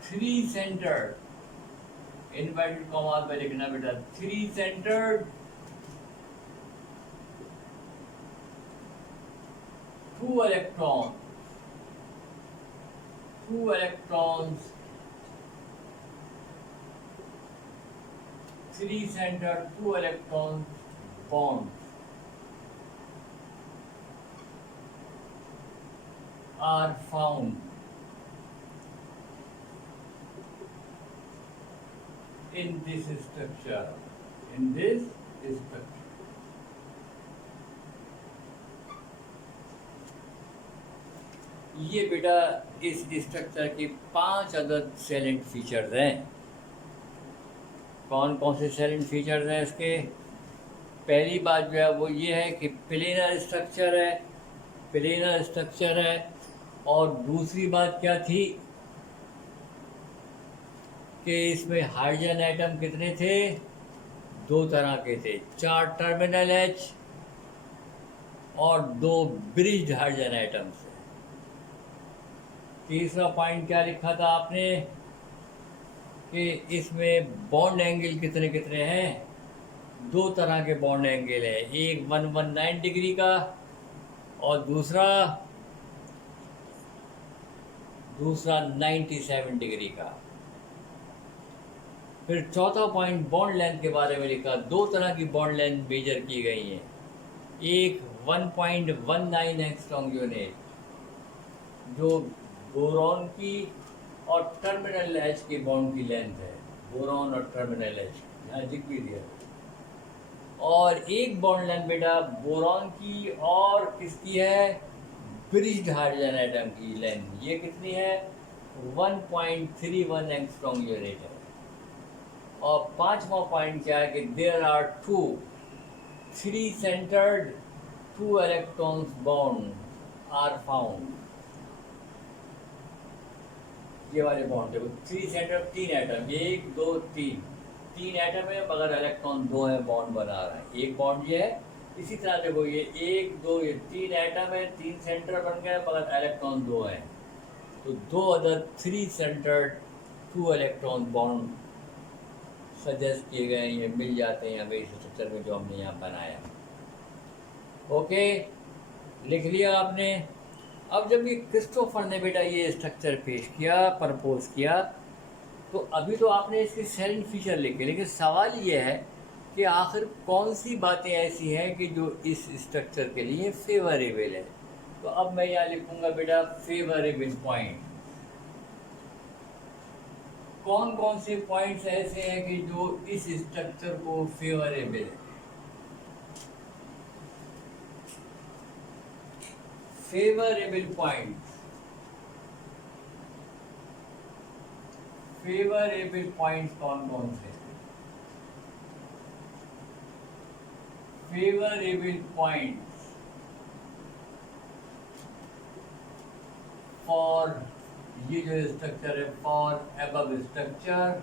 3 सेंटर्ड, इन्वर्टेड कॉमा में लिखना बेटा, 3 centred 2 electrons, 3 centered 2 electron bonds are found in this structure, in this structure। ये बेटा इस स्ट्रक्चर के 5 अदद सेलेंट फीचर्स हैं। कौन कौन से सेलेंट फीचर्स हैं इसके? पहली बात जो है वो ये है कि प्लेनर स्ट्रक्चर है, और दूसरी बात क्या थी कि इसमें हाइड्रोजन एटम कितने थे? 2 तरह के थे, 4 टर्मिनल H और 2 ब्रिज्ड हाइड्रोजन एटम्स। तीसरा पॉइंट क्या लिखा था आपने कि इसमें बॉन्ड एंगल कितने कितने हैं? 2 तरह के बॉन्ड एंगल हैं, एक 119 डिग्री का और दूसरा 97 डिग्री का। फिर चौथा पॉइंट बॉन्ड लेंथ के बारे में लिखा, 2 तरह की बॉन्ड लेंथ मेजर की गई हैं, एक 1.19 एंगस्ट्रॉम यूनिट जो बोरॉन की और टर्मिनल H के बॉन्ड की लेंथ है, बोरॉन और टर्मिनल H, यहाँ लिख भी दिया। और एक बॉन्ड लेंथ बेटा बोरॉन की और किसकी है? ब्रिज्ड हाइड्रोजन एटम की लेंथ, ये कितनी है? 1.31 एंगस्ट्रॉम यूनिट है। और पांचवा पॉइंट क्या है कि there are two three centred two electrons bond are found. ये वाले बॉन्ड देखो, थ्री सेंटर, तीन एटम, एक दो तीन, तीन एटम है मगर इलेक्ट्रॉन दो है, बॉन्ड बना रहा है, एक बॉन्ड ये है। इसी तरह देखो ये एक दो, ये तीन एटम है, तीन सेंटर बन गए मगर इलेक्ट्रॉन दो है, तो दो other three centred to electron bond suggest किए गए, ये मिल जाते हैं हमें इस स्ट्रक्चर में जो हमने यहाँ बनाया। ओके, लिख लिया आपने। अब जब ये क्रिस्टोफर ने बेटा ये स्ट्रक्चर पेश किया, प्रपोज किया, तो अभी तो आपने इसके सेलिंग फीचर लिखे, लेकिन सवाल ये है कि आखिर कौन सी बातें ऐसी हैं कि जो इस स्ट्रक्चर के लिए फेवरेबल है। तो अब मैं यहाँ लिखूंगा बेटा फेवरेबल पॉइंट। कौन कौन से पॉइंट्स ऐसे हैं कि जो इस स्ट्रक्चर को फेवरेबल है। फेवरेबल पॉइंट्स, फेवरेबल पॉइंट्स कौन कौन से? फेवरेबल पॉइंट्स फॉर ये जो स्ट्रक्चर है, for above structure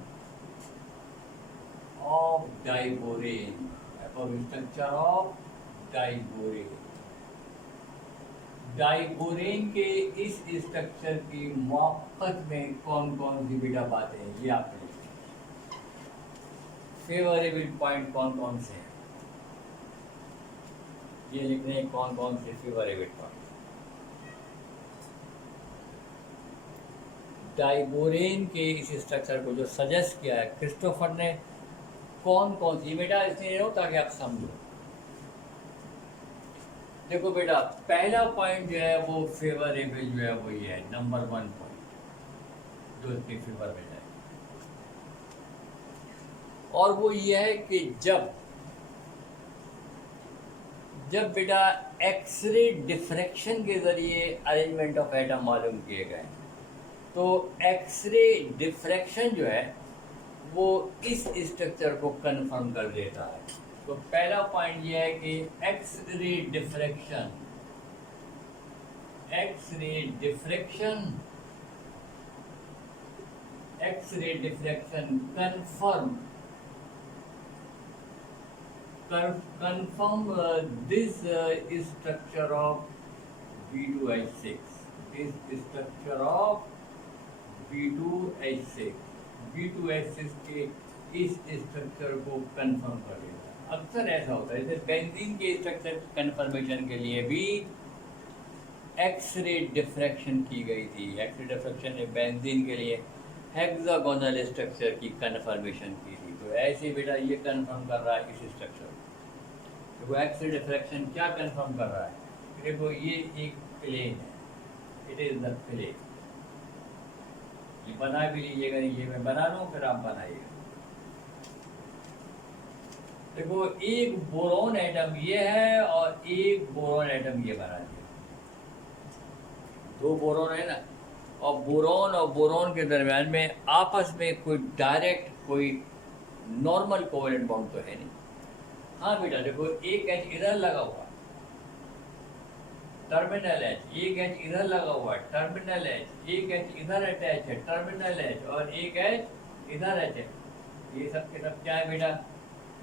of diborane, above structure of diborane. Diborane के इस स्ट्रक्चर की मुआफ़क़त में कौन कौन सी बेटा बातें हैं, ये आपने फेवरेबल पॉइंट कौन कौन से हैं, ये लिखने हैं कौन कौन से फेवरेबल पॉइंट। डाइबोरेन के इस स्ट्रक्चर को जो सजेस्ट किया है क्रिस्टोफर ने, कौन कौन सी बेटा, इसलिए हो ताकि आप समझो। देखो बेटा, पहला पॉइंट जो है वो फेवरेबल जो है वो ये है, नंबर 1 पॉइंट जो इसके फेवर में जाए, और वो ये है कि जब बेटा एक्सरे डिफ्रैक्शन के जरिए अरेंजमेंट ऑफ एटम मालूम किए गए, तो एक्सरे डिफ्रैक्शन जो है वो इस स्ट्रक्चर को कंफर्म कर देता है। तो पहला पॉइंट ये है कि X-ray diffraction, X-ray diffraction, X-ray diffraction confirm this structure of B2H6, this structure of B2H6, B2H6 के इस स्ट्रक्चर को कंफर्म कर देता है। अक्सर ऐसा होता है, जैसे बेंजीन के स्ट्रक्चर कंफर्मेशन के लिए भी एक्सरे डिफ्रैक्शन की गई थी। एक्सरे डिफ्रैक्शन ने बेंजीन के लिए हेक्सागोनल स्ट्रक्चर की कंफर्मेशन की थी। तो ऐसे बेटा ये कंफर्म कर रहा है इस स्ट्रक्चर को। देखो एक्सरे डिफ्रैक्शन क्या कंफर्म कर रहा है, देखो ये एक प्लेन है, इट इज द प्लेन। ये बना भी लीजिएगा, ये मैं बना लूँ फिर आप बनाइएगा। देखो एक बोरॉन एटम ये है और एक बोरॉन एटम ये बना दिया, दो बोरॉन है ना, और बोरॉन के दरम्यान में आपस में कोई डायरेक्ट कोई नॉर्मल कोवेलेंट बॉन्ड तो है नहीं। हाँ बेटा देखो एक एच इधर लगा हुआ, टर्मिनल एच, एक एच इधर लगा हुआ है, टर्मिनल एच, एक एच इधर अटैच है, टर्मिनल एच, और एक एच इधर एच है। ये सब के सब क्या है बेटा,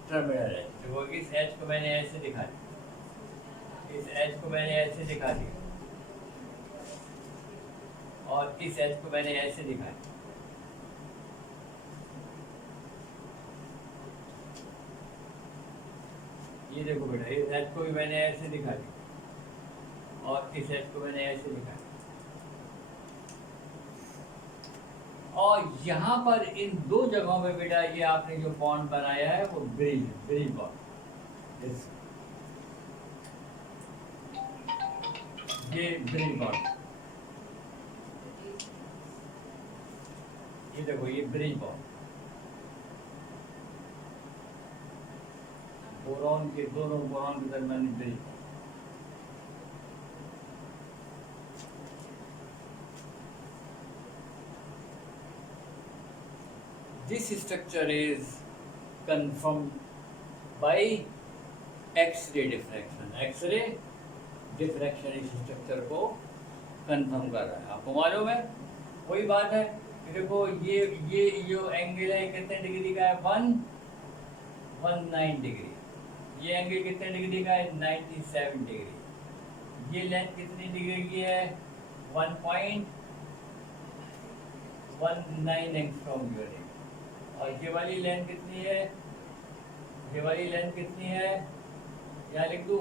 टर्मिनल एच। देखो इस एच को मैंने ऐसे दिखा दिया, इस एच को मैंने ऐसे दिखा दिया, और इस एच को मैंने ऐसे दिखा दिया। ये देखो बेटा, इस एच को भी मैंने ऐसे दिखा दिया और इस एच को मैंने ऐसे दिखा दिया। और यहाँ पर इन दो जगहों पे बेटा ये आपने जो बॉन्ड बनाया है वो ब्रिज बॉन्ड, ये ब्रिज बॉन्ड, ये देखो ये ब्रिज बॉन्ड, बोरॉन के दोनों बोरॉन के दरमियान bridge. This structure is confirm by X-ray diffraction. X-ray diffraction इस स्ट्रक्चर को कंफर्म कर रहा है। आपको मालूम है वही बात है कि देखो ये जो एंगल है कितने डिग्री का है, 119 डिग्री। ये एंगल कितने डिग्री का है, 97 डिग्री। ये लेंथ कितनी डिग्री की है, 1.19 एंगस्ट्रॉम यूनिट। और ये वाली लेंथ कितनी है, ये वाली लेंथ कितनी है, यहाँ लिख दूँ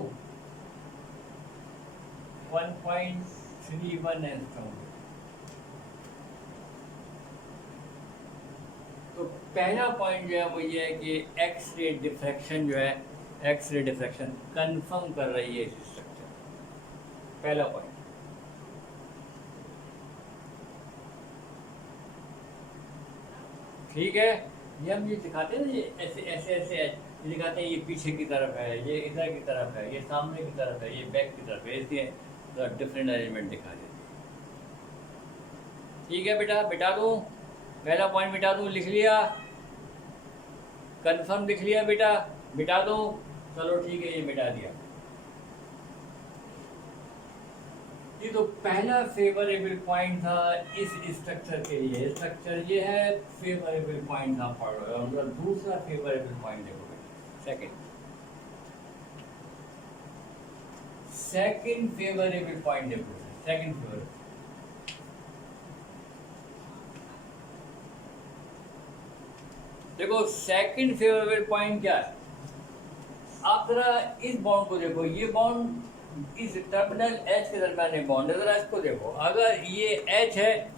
1.31 एंगस्ट्रॉम। तो पहला पॉइंट जो है वो ये है कि एक्स रे डिफ्रैक्शन जो है, एक्स रे डिफ्रैक्शन कंफर्म कर रही है इस स्ट्रक्चर। पहला पॉइंट। ठीक है, ये हम ये दिखाते हैं ना, ये ऐसे ऐसे ऐसे ये दिखाते हैं, ये पीछे की तरफ है, ये इधर की तरफ है, ये सामने की तरफ है, ये बैक की तरफ है, इसलिए तो डिफरेंट अरेंजमेंट दिखा देते हैं। ठीक है बेटा, बिटा दूँ पहला पॉइंट, बिटा दूँ, लिख लिया, कंफर्म लिख लिया बेटा, बिटा दूँ, चलो ठीक है, ये बिटा दिया। ये तो पहला फेवरेबल पॉइंट था इस स्ट्रक्चर के लिए। स्ट्रक्चर ये है, फेवरेबल पॉइंट था फॉर। और दूसरा फेवरेबल पॉइंट देखो सेकंड फेवरेबल पॉइंट देखो, सेकंड फेवरेबल। देखो सेकंड फेवरेबल पॉइंट क्या है, आप जरा इस बॉन्ड को देखो, ये बॉन्ड इस टर्मिनल एच के दरमियान एक बॉन्ड है, जरा इसको देखो। अगर ये एच है,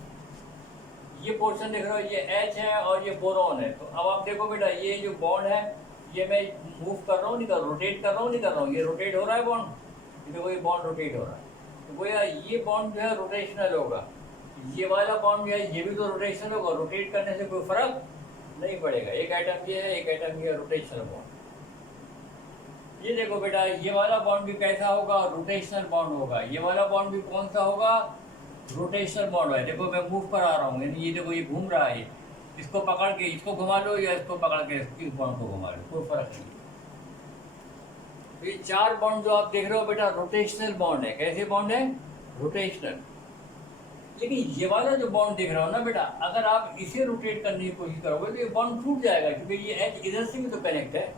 ये पोर्शन देख रहे हो, ये एच है और ये बोरॉन है, तो अब आप देखो बेटा, ये जो बॉन्ड है, ये मैं मूव कर रहा हूँ नहीं कर रहा हूँ, रोटेट कर रहा हूँ नहीं कर रहा हूँ, ये रोटेट हो रहा है बॉन्ड, देखो ये बॉन्ड रोटेट हो रहा है। तो गोया ये बॉन्ड जो है रोटेशनल होगा, ये वाला बॉन्ड जो है ये भी तो रोटेशनल होगा। रोटेट करने से कोई फर्क नहीं पड़ेगा। एक आइटम ये है, एक आइटम ये रोटेशनल बॉन्ड। ये देखो बेटा, ये वाला बॉन्ड भी कैसा होगा, रोटेशनल बॉन्ड होगा। ये वाला बॉन्ड भी कौन सा होगा, रोटेशनल बॉन्ड है। देखो मैं मूव पर आ रहा हूँ, ये देखो ये घूम रहा है, इसको पकड़ के इसको घुमा लो या इसको पकड़ के इस बॉन्ड को घुमा लो, कोई फर्क नहीं। तो ये चार बॉन्ड जो आप देख रहे हो बेटा, रोटेशनल बॉन्ड है। कैसे बॉन्ड है, रोटेशनल। लेकिन ये वाला जो बॉन्ड देख रहा हो ना बेटा, अगर आप इसे रोटेट करने की कोशिश करोगे तो ये बॉन्ड टूट जाएगा, क्योंकि ये एच इधर से भी तो कनेक्ट है।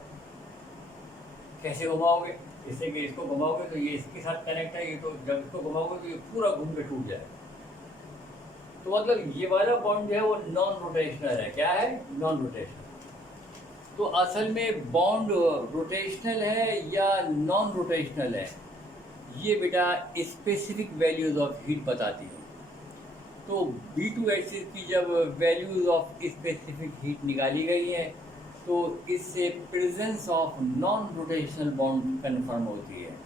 कैसे घुमाओगे, इससे कि इसको घुमाओगे तो ये इसके साथ कनेक्ट है, ये तो जब इसको घुमाओगे तो ये पूरा घूम के टूट जाएगा। तो मतलब ये वाला बॉन्ड जो है वो नॉन रोटेशनल है। क्या है, नॉन रोटेशनल। तो असल में बॉन्ड रोटेशनल है या नॉन रोटेशनल है, ये बेटा स्पेसिफिक वैल्यूज ऑफ हीट बताती है। तो B2H6 की जब वैल्यूज ऑफ स्पेसिफिक हीट निकाली गई है तो इससे presence of non rotational bond confirm होती है।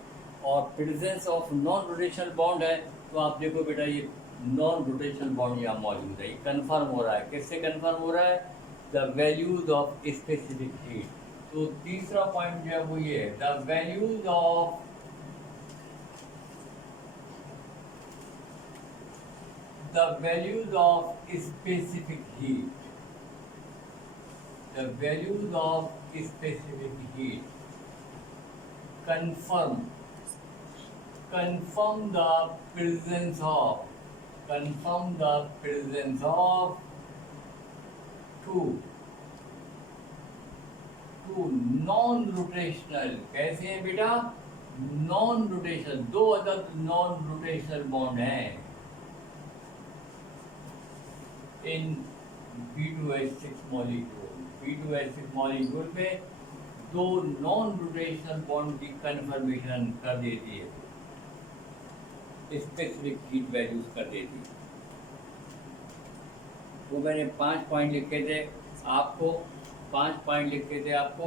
और presence of non rotational bond है तो आप देखो बेटा, ये नॉन रोटेशनल बॉन्ड यहाँ मौजूद है। ये कंफर्म हो रहा है, किससे कंफर्म हो रहा है, the values of specific heat. तो तीसरा पॉइंट जो है वो ये है, the values of specific heat, the values of specific heat confirm the presence of two non-rotational, कैसे है बेटा, नॉन रोटेशनल, दो अदर नॉन रोटेशनल बॉन्ड हैं इन B2H6 मॉलिक्यूल। B2H6 मॉलिक्यूल में दो नॉन रोटेशनल बॉन्ड की कन्फर्मेशन कर देती है, स्पेसिफिक हीट वैल्यूज कर देती है। वो मैंने 5 पॉइंट लिखे थे आपको, 5 पॉइंट लिखे थे आपको,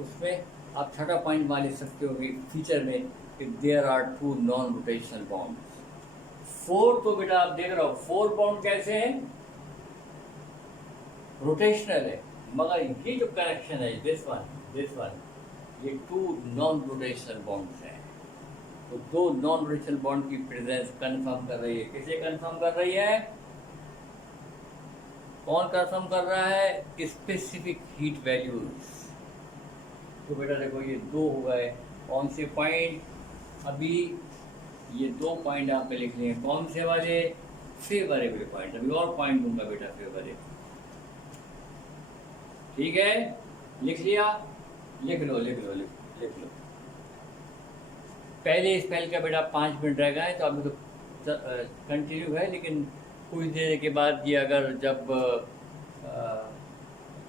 उसमें आप छठा पॉइंट मान लिख सकते हो कि फीचर में कि there are 2 non rotational bond. 4 तो बेटा आप देख रहे हो, 4 बॉन्ड कैसे हैं, रोटेशनल है, मगर ये जो कनेक्शन है दिस वन, ये 2 नॉन रोटेशनल बॉन्ड्स हैं। तो 2 नॉन रोटेशनल बॉन्ड की प्रेजेंस कंफर्म कर रही है। किसे कंफर्म कर रही है, कौन कंफर्म कर रहा है, स्पेसिफिक हीट वैल्यूज। तो बेटा देखो ये 2 हो गए। कौन से पॉइंट? अभी ये 2 पॉइंट आपने लिख लिए, कौन से वाले? Favourable point. अभी और पॉइंट दूंगा बेटा फेवरेबल। ठीक है, लिख लिया? लिख लो लिख लो लिख लो। पहले स्पेल का बेटा 5 मिनट रह गए, तो अभी तो कंटिन्यू है, लेकिन कुछ देर के बाद ये अगर जब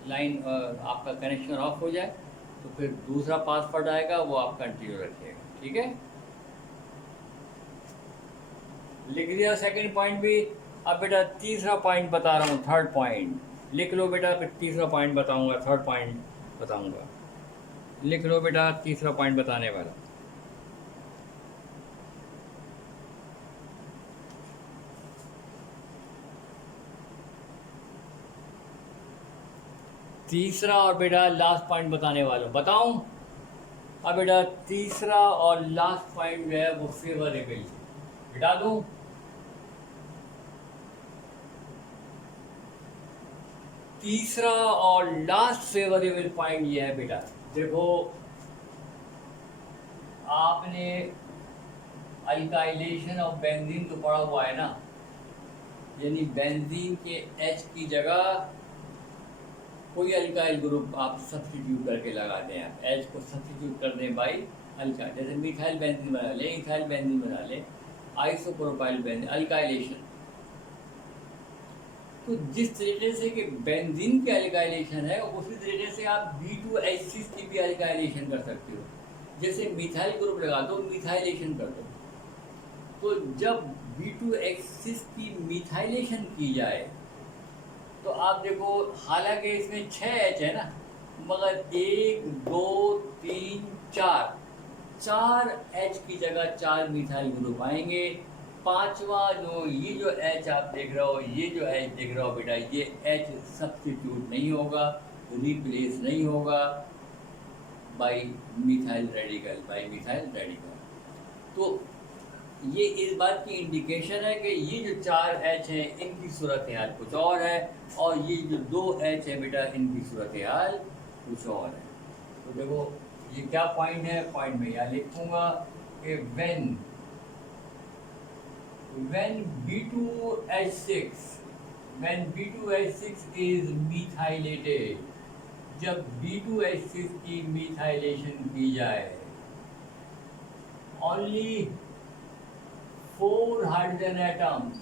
लाइन आपका कनेक्शन ऑफ हो जाए तो फिर दूसरा पासवर्ड आएगा, वो आप कंटिन्यू रखिएगा। ठीक है, लिख दिया सेकंड पॉइंट भी। अब बेटा तीसरा पॉइंट बता रहा हूँ, थर्ड पॉइंट लिख लो बेटा, फिर तीसरा पॉइंट बताऊंगा, थर्ड पॉइंट बताऊंगा। लिख लो बेटा तीसरा पॉइंट बताने वाला। तीसरा और बेटा लास्ट पॉइंट बताने वाला, बताऊं? अब बेटा तीसरा और लास्ट पॉइंट जो है वो फेवरेबल, हटा दूं? तीसरा और लास्ट फेवरेबल पॉइंट ये है बेटा, देखो आपने अल्काइलेशन ऑफ बेंजीन तो पढ़ा हुआ है ना, यानी बेंजीन के H की जगह कोई अल्काइल ग्रुप आप सब्स्टिट्यूट करके लगा दें, आप H को सब्स्टिट्यूट कर दें बाई अल्काइल, जैसे मिथाइल बेंजीन बना लें, इथाइल बेंजीन बना लें, आइसोप्रोपाइल बेंजीन, अल्काइलेशन। तो जिस तरीके से कि बेंजीन के अल्काइलेशन है, उसी तरीके से आप B2H6 की भी अल्काइलेशन कर सकते हो। जैसे मिथाइल ग्रुप लगा दो, मिथाइलेशन कर दो। तो जब B2H6 की मिथाइलेशन की जाए तो आप देखो, हालांकि इसमें 6H है ना, मगर 1 2 3 4 H की जगह 4 मिथाइल ग्रुप आएंगे। पांचवा जो H आप देख रहे हो, ये जो H देख रहे हो बेटा, ये H सब्स्टिट्यूट नहीं होगा, रिप्लेस नहीं होगा बाई मिथाइल रेडिकल। तो ये इस बात की इंडिकेशन है कि ये जो 4 H हैं इनकी सूरत हाल कुछ और है, और ये जो 2 H है बेटा, इनकी सूरत हाल कुछ और है। तो देखो ये क्या पॉइंट है, पॉइंट में यहाँ लिखूंगा कि when B2H6 is methylated, जब B2H6 की मिथाइलेशन की जाए, only 4 hydrogen atoms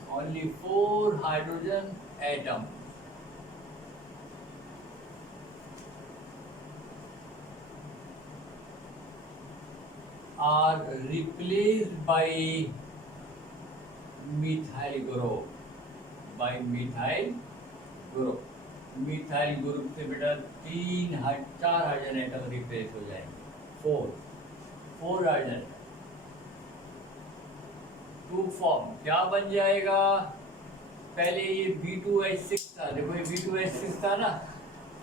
are replaced by methyl group, methyl group से बेटा 4 हाइड्रोजन एटम रिप्लेस हो जाएंगे, 4 हाइड्रोजन। टू फॉर्म क्या बन जाएगा? पहले ये B2H6 था, देखो ये B2H6 था ना,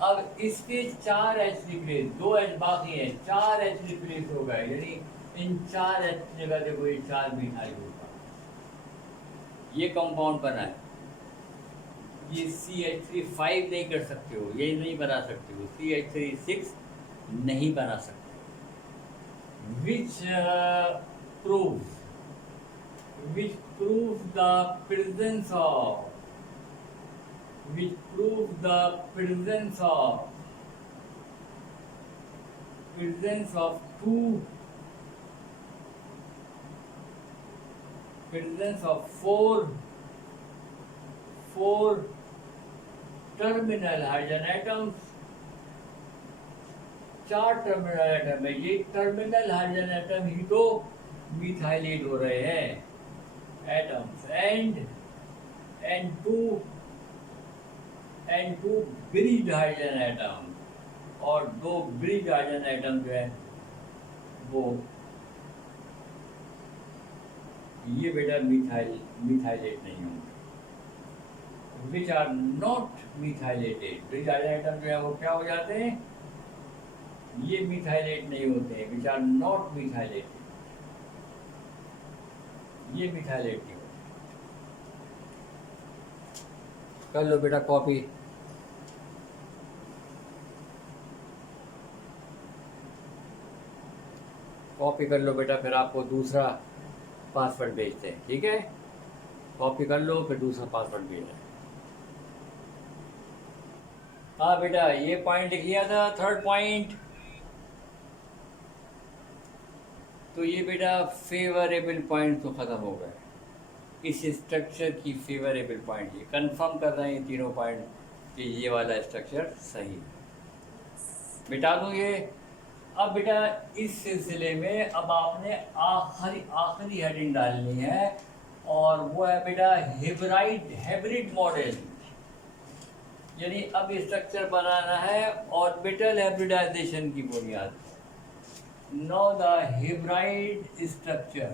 अब इसके 4 H रिप्लेस, 2 H बाकी है, 4 H रिप्लेस हो गए, यानी इन 4 H की जगह देखो ये 4 मिथाइल ग्रुप, ये कंपाउंड बना है। ये CH3 5 नहीं कर सकते हो, ये नहीं बना सकते हो, CH3 6 नहीं बना सकते, which proves the presence of 4 terminal hydrogen atoms, 4 terminal atom है, ये टर्मिनल हाइड्रोजन एटम ही तो मिथाइलेट हो रहे हैं atoms, and two bridge hydrogen atom, और 2 ब्रिज हाइड्रोजन एटम जो है वो ये बेटा मिथाइलेट नहीं होंगे, which are not methylated। Bridge hydrogen atom जो है वो क्या हो जाते हैं? ये मिथाइलेट नहीं होते हैं, which are not methylated, ये मिथाइलेट नहीं होते। कर लो बेटा कॉपी। कॉपी कर लो बेटा, फिर आपको दूसरा पासवर्ड भेजते हैं, ठीक है? कॉपी कर लो फिर दूसरा पासवर्ड भेज दें। हाँ बेटा, ये पॉइंट लिख लिया था, थर्ड पॉइंट। तो ये बेटा फेवरेबल पॉइंट तो ख़त्म हो गए इस स्ट्रक्चर की। फेवरेबल पॉइंट ये कंफर्म कर रहे हैं ये तीनों पॉइंट कि ये वाला स्ट्रक्चर सही है। मिटा दूँ ये। अब बेटा इस सिलसिले में अब आपने आखिरी हेडिंग डालनी है, और वो है बेटा हाइब्रिड मॉडल। यानी अब स्ट्रक्चर बनाना है ऑर्बिटल हाइब्रिडाइजेशन की बुनियाद पर। Know the hybrid structure.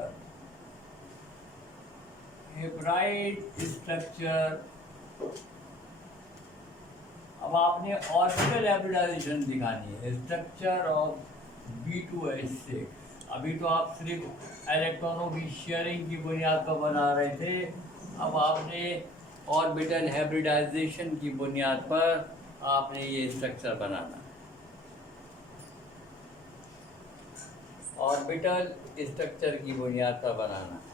अब आपने ऑर्बिटल हाइब्रिडाइजेशन दिखानी है, स्ट्रक्चर ऑफ B2H6। अभी तो आप सिर्फ इलेक्ट्रॉनों की शेयरिंग की बुनियाद पर बना रहे थे, अब आपने ऑर्बिटल हाइब्रिडाइजेशन की बुनियाद पर आपने ये स्ट्रक्चर बनाना है। ऑर्बिटल स्ट्रक्चर की बुनियाद पर बनाना है।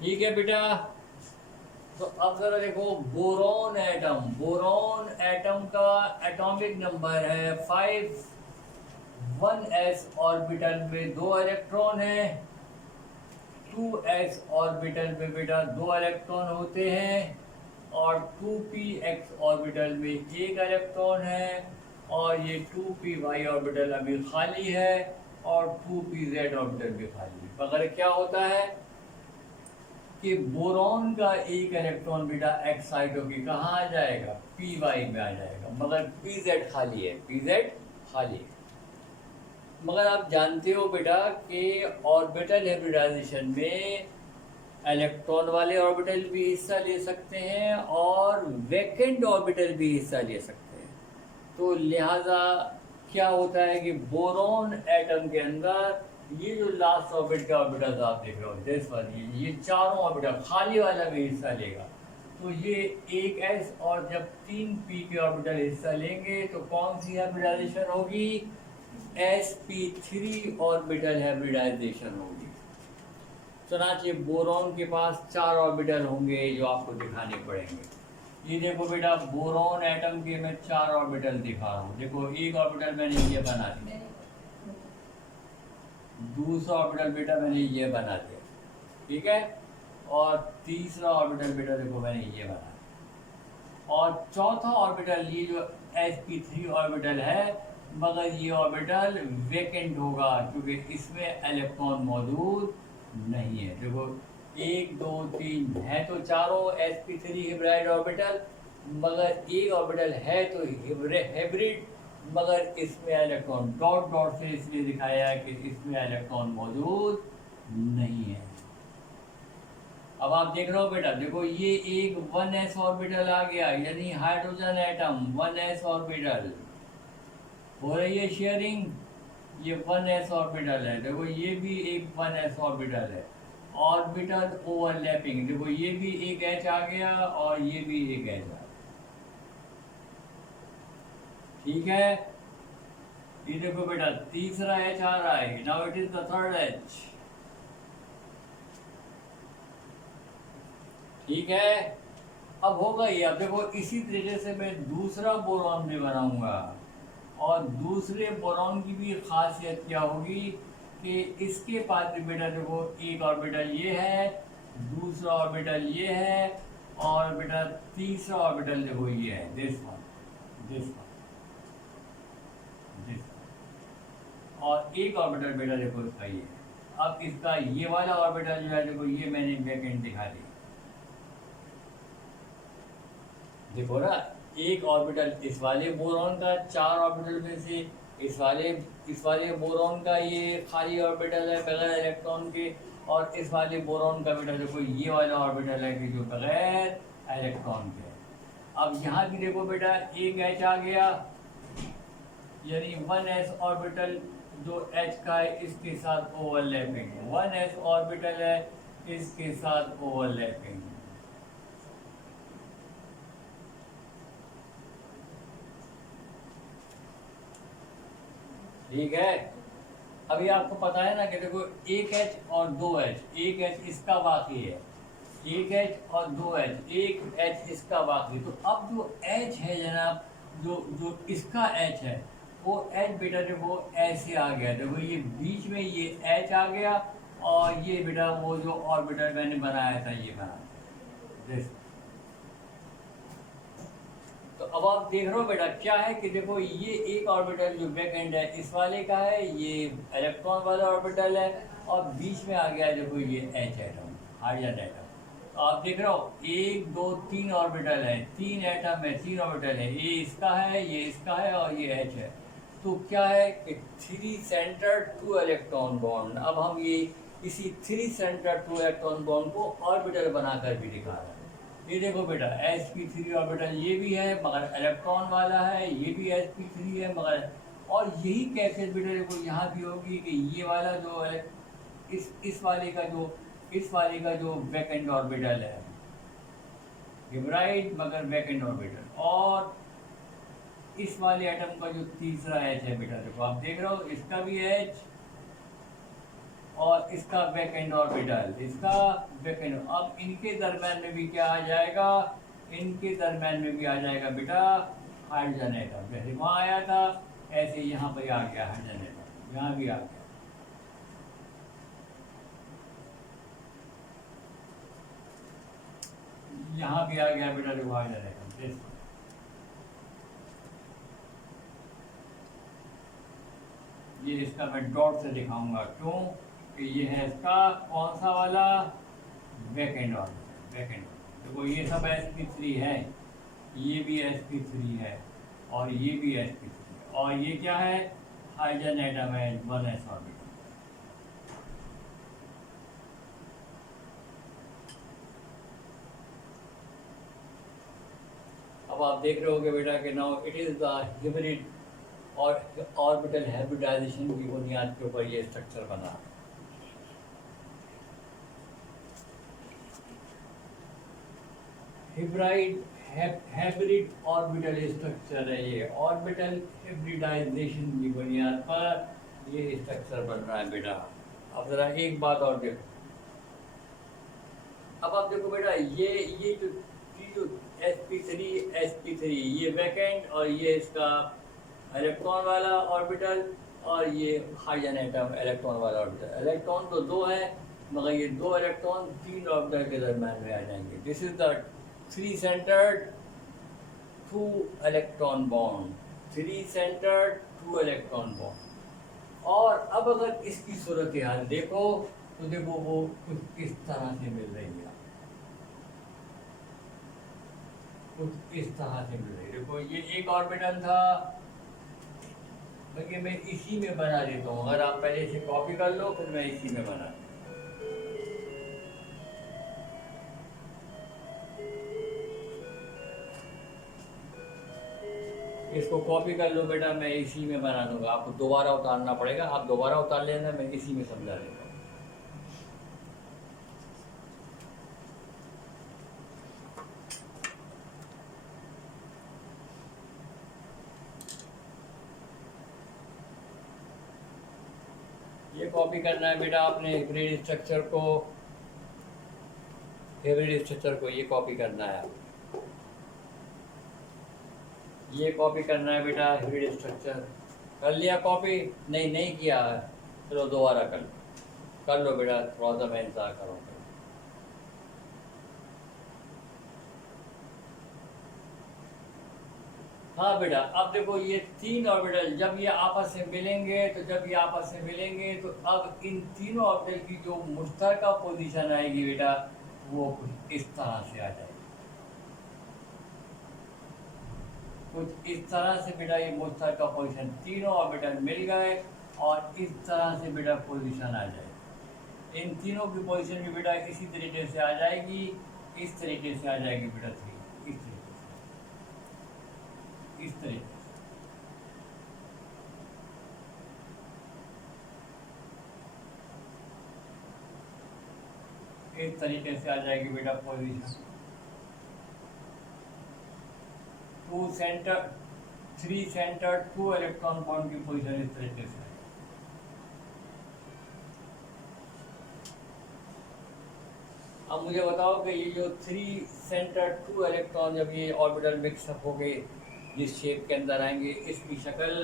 ठीक है बेटा। तो अब जरा देखो बोरॉन एटम का एटॉमिक नंबर है 5। 1s ऑर्बिटल में 2 इलेक्ट्रॉन है। 2s ऑर्बिटल में बेटा 2 इलेक्ट्रॉन होते हैं, और 2px ऑर्बिटल में 1 इलेक्ट्रॉन है, और ये 2py ऑर्बिटल अभी खाली है, और 2pz ऑर्बिटल भी खाली है। मगर क्या होता है कि बोरॉन का 1 इलेक्ट्रॉन बेटा x साइड होकर कहाँ आ जाएगा, py में आ जाएगा, मगर pz खाली है, pz खाली है। मगर आप जानते हो बेटा कि ऑर्बिटल हाइब्रिडाइजेशन में इलेक्ट्रॉन वाले ऑर्बिटल भी हिस्सा ले सकते हैं और वैकेंट ऑर्बिटल भी हिस्सा ले सकते हैं। तो लिहाजा क्या होता है कि बोरॉन एटम के अंदर ये जो लास्ट ऑर्बिट का ऑर्बिटल आप देख रहे हो, दिस वाली, ये चारों ऑर्बिटल खाली वाला भी हिस्सा लेगा। तो ये 1s और जब 3p के ऑर्बिटल हिस्सा लेंगे तो कौन सी हाइब्रिडाइजेशन होगी, sp3 ऑर्बिटल हाइब्रिडाइजेशन होगी। चनाचे बोरॉन के पास 4 ऑर्बिटल होंगे जो आपको दिखाने पड़ेंगे। ये देखो बेटा बोरॉन एटम के मैं 4 ऑर्बिटल दिखा रहा हूँ। देखो एक ऑर्बिटल मैंने ये बना दिया, दूसरा ऑर्बिटल बेटा मैंने ये बना दिया, ठीक है, और तीसरा ऑर्बिटल बेटा देखो मैंने ये बना दिया, और चौथा ऑर्बिटल ये जो sp3 ऑर्बिटल है, मगर ये ऑर्बिटल वेकेंट होगा क्योंकि इसमें इलेक्ट्रॉन मौजूद नहीं है। देखो 1 2 3 है तो चारों sp3 हाइब्रिड ऑर्बिटल, मगर एक ऑर्बिटल है तो हाइब्रिड, मगर इसमें इलेक्ट्रॉन डॉट डॉट से इसलिए दिखाया है कि इसमें इलेक्ट्रॉन मौजूद नहीं है। अब आप देख रहे हो बेटा, देखो ये एक 1s ऑर्बिटल आ गया, यानी हाइड्रोजन एटम 1s ऑर्बिटल हो रही है शेयरिंग, ये 1s ऑर्बिटल है। देखो ये भी एक 1s ऑर्बिटल है, ऑर्बिटल ओवरलैपिंग, देखो ये भी एक H आ गया और ये भी एक H आ गया, ठीक है। ये देखो बेटा तीसरा H आ रहा है, now it is the third H, ठीक है। अब होगा ये, अब देखो इसी तरीके से मैं दूसरा बोरॉन भी बनाऊंगा, और दूसरे बोरॉन की भी खासियत क्या होगी कि इसके पास भी बेटा देखो एक ऑर्बिटल ये है, दूसरा ऑर्बिटल ये है, और बेटा तीसरा ऑर्बिटल देखो ये है, दिस वन, और एक ऑर्बिटल बेटा देखो इसका ये है। अब इसका ये वाला ऑर्बिटल जो है देखो ये मैंने वैकेंट दिखा दिया, देखो ना, एक ऑर्बिटल इस वाले बोरॉन का, 4 ऑर्बिटल में से इस वाले बोरॉन का ये खाली ऑर्बिटल है बगैर इलेक्ट्रॉन के, और इस वाले बोरॉन का बेटा देखो ये वाला ऑर्बिटल है कि जो बगैर इलेक्ट्रॉन के। अब यहाँ भी देखो बेटा एक H आ गया, यानी 1s ऑर्बिटल जो H का है इसके साथ ओवरलैपिंग, 1s ऑर्बिटल है इसके साथ ओवरलैपिंग। ठीक है। अभी आपको पता है ना कि देखो एक एच और दो एच, एक एच इसका बाकी है, एक एच और दो एच, एक एच इसका बाकी। तो अब जो एच है जनाब, जो जो इसका एच है वो एच बेटा देखो ऐसे आ गया, देखो ये बीच में ये एच आ गया, और ये बेटा वो जो ऑर्बिटल मैंने बनाया था ये बना दिया। तो अब आप देख रहे हो बेटा क्या है कि देखो ये एक ऑर्बिटल जो बैक एंड है इस वाले का है, ये इलेक्ट्रॉन वाला ऑर्बिटल है, और बीच में आ गया देखो ये एच एटम, हाइड्रोजन एटम। तो आप देख रहे हो एक दो तीन ऑर्बिटल है, तीन एटम है, तीन ऑर्बिटल है, ये इसका है, ये इसका है, और ये एच है। तो क्या है कि three centre two electron bond. अब हम ये इसी three centre two electron bond को ऑर्बिटल बनाकर भी दिखा रहे हैं। ये देखो बेटा sp3 ऑर्बिटल ये भी है मगर इलेक्ट्रॉन वाला है, ये भी sp3 है मगर, और यही कैसे बेटा देखो यहाँ भी होगी कि ये वाला जो है इस वाले का जो वैकेंट ऑर्बिटल है हिब्राइड मगर वैकेंट ऑर्बिटल, और इस वाले एटम का जो तीसरा एच है बेटा देखो आप देख रहे हो इसका भी एच और इसका बैक एंड ऑर्बिटल, इसका बैक एंड। अब इनके दरम्यान में भी क्या आ जाएगा, इनके दरम्यान में भी आ जाएगा बेटा हाइड्रोजन एटम। जैसे वहाँ आया था ऐसे यहाँ पर आ गया हाइड्रोजन एटम, यहाँ भी आ गया। यहाँ भी आ गया बेटा देखो हाइड्रोजन एटम। ये इसका मैं डॉट से दिखाऊंगा, क्यों कि ये है इसका कौन सा वाला back and orbital, back and. देखो ये सब sp3 है, ये भी sp3 है, और ये भी sp3 है, और ये क्या है हाइड्रोजन एटम है 1s ऑर्बिटल। अब आप देख रहे होगे बेटा कि now it is the hybrid और ऑर्बिटल हाइब्रिडाइजेशन की बुनियाद के ऊपर ये स्ट्रक्चर बना। हाइब्रिड ऑर्बिटल स्ट्रक्चर है ये, ऑर्बिटल हाइब्रिडाइजेशन की बुनियाद पर ये स्ट्रक्चर बन रहा है बेटा। अब जरा एक बात और देखो, अब आप देखो बेटा ये जो sp3 ये वैकेंट, और ये इसका इलेक्ट्रॉन वाला ऑर्बिटल, और ये हाइड्रोजन एटम इलेक्ट्रॉन वाला ऑर्बिटल। इलेक्ट्रॉन तो दो है मगर ये दो इलेक्ट्रॉन तीन ऑर्बिटल के दरम्यान में आ जाएंगे। This is the three centred to electron bond, three centred to electron bond. और अब अगर इसकी सूरत हाल देखो तो देखो वो कुछ इस तरह से मिल रही है, कुछ इस तरह से मिल रही है। देखो ये एक ऑर्बिटल था, क्योंकि मैं इसी में बना देता हूँ, अगर आप पहले इसे कॉपी कर लो फिर मैं इसी में बना। इसको कॉपी कर लो बेटा, मैं इसी में बना दूंगा, आपको दोबारा उतारना पड़ेगा, आप दोबारा उतार लेना, मैं इसी में समझा देता हूँ। ये कॉपी करना है बेटा आपने हाइब्रिड स्ट्रक्चर को, हाइब्रिड स्ट्रक्चर को ये कॉपी करना है, ये कॉपी करना है बेटा हाइब्रिड स्ट्रक्चर। कर लिया कॉपी? नहीं किया, चलो दोबारा कर लो बेटा, थोड़ा सा मैं इंतजार करूँगा। हाँ बेटा अब देखो ये तीन ऑर्बिटल जब ये आपस से मिलेंगे, तो जब ये आपस से मिलेंगे तो अब इन तीनों ऑर्बिटल की जो मुश्तरका पोजीशन आएगी बेटा वो कुछ इस तरह से आ जाएगी, कुछ इस तरह से बेटा ये मुश्तरका पोजीशन, तीनों ऑर्बिटल मिल गए और इस तरह से बेटा पोजीशन आ जाएगी। इन तीनों की पोजीशन भी बेटा इसी तरीके से आ जाएगी, इस तरीके से आ जाएगी बेटा थ्री, इस तरीके से, इस तरीके से। इस तरीके से आ जाएगी बेटा position. Two centre, three centre two electron bond की पोजीशन इस तरीके से। अब मुझे बताओ कि ये जो 3 सेंटर 2 इलेक्ट्रॉन जब ये ऑर्बिटल मिक्सअप हो गए जिस शेप के अंदर आएंगे, इसकी शक्ल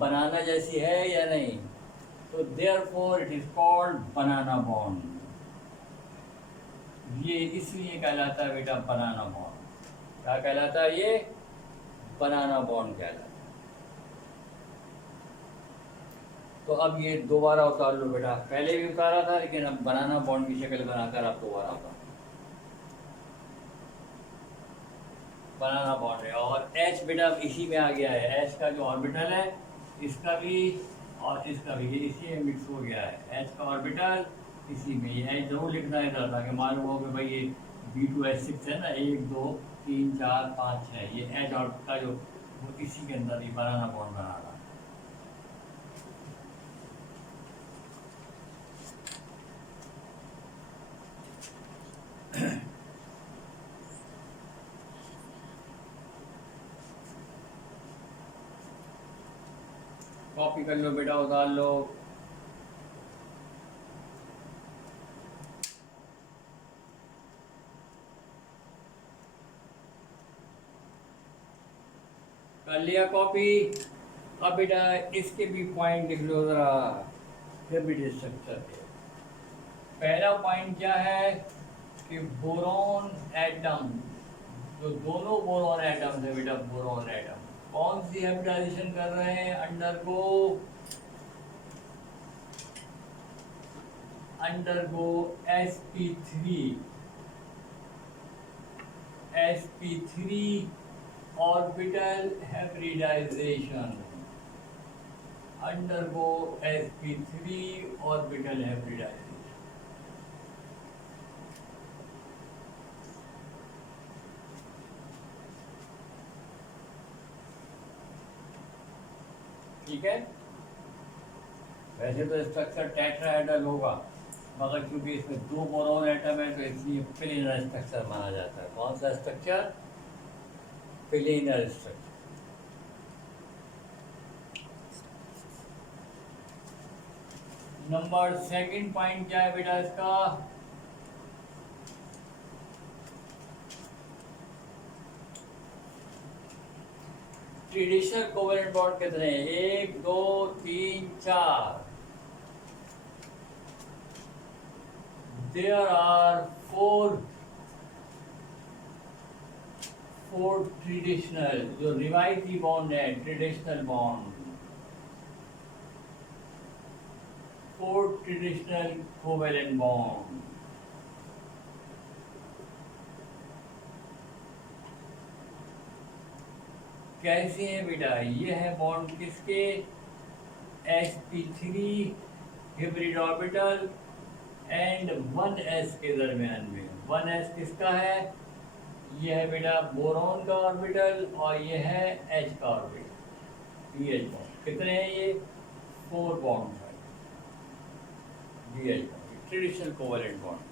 बनाना जैसी है या नहीं? तो therefore it is called banana bond. ये इसलिए कहलाता है बेटा बनाना बॉन्ड। क्या कहलाता है ये? बनाना बॉन्ड कहलाता है। तो अब ये दोबारा उतार लो बेटा, पहले भी उतारा था लेकिन अब बनाना बॉन्ड की शक्ल बनाकर आप दोबारा उतार। बनाना बॉन्ड है और H बेटा इसी में आ गया है। H का जो ऑर्बिटल है इसका भी और इसका भी, ये इसी में मिक्स हो गया है। H का ऑर्बिटल इसी में, ये H जरूर लिखना है था ताकि मालूम हो कि भाई ये B2H6 है ना, 1 2 3 4 5 6, ये H ऑर्बिटल का जो वो इसी के अंदर ही बनाना बॉन्ड बना रहा है। कॉपी कर लो बेटा, उतार लो। कर लिया कॉपी? अब बेटा इसके भी पॉइंट लिख लो जरा, हेबिट स्ट्रक्चर के। पहला पॉइंट क्या है कि बोरॉन एटम, जो दोनों बोरॉन एटम है बेटा, बोरॉन एटम कौन सी हाइब्रिडाइजेशन कर रहे हैं? Undergo sp3 orbital hybridisation. Undergo sp3 orbital hybridisation. ठीक है। वैसे तो स्ट्रक्चर टेट्राहेड्रल होगा, मगर क्योंकि इसमें 2 बोरॉन एटम है तो इसलिए प्लेनर स्ट्रक्चर माना जाता है। कौन सा structure? Planar structure. Number second point क्या है बेटा इसका? ट्रेडिशनल कोवेलेंट बॉन्ड कितने हैं? 1 2 3 4। देयर आर 4 ट्रेडिशनल, जो रिवायती बॉन्ड है, traditional bond, 4 traditional covalent bond. कैसे है बेटा? ये है बॉन्ड किसके? sp3 hybrid orbital and 1s के दरमियान में। 1s किसका है? ये है बेटा बोरॉन का ऑर्बिटल और ये है H का ऑर्बिटल, BH बॉन्ड। कितने हैं ये? 4 बॉन्ड है BH bond, traditional covalent bond.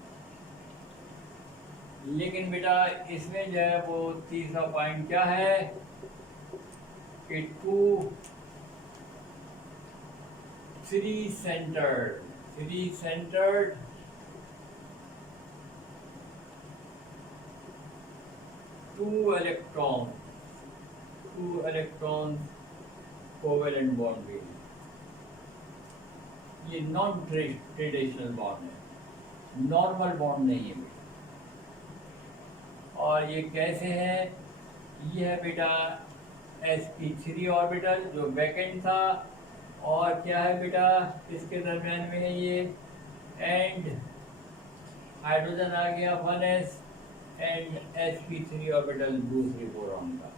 लेकिन बेटा इसमें जो है वो तीसरा पॉइंट क्या है कि 2 3 सेंटर्ड 2 इलेक्ट्रॉन कोवेलेंट बॉन्ड भी, ये नॉन ट्रेडिशनल बॉन्ड है, नॉर्मल बॉन्ड नहीं है बेटा। और ये कैसे है? ये है बेटा sp3 ऑर्बिटल जो वैकेंट था, और क्या है बेटा इसके दरमियान में है ये, एंड हाइड्रोजन आ गया 1s एंड sp3 ऑर्बिटल दूसरी बोरॉन का।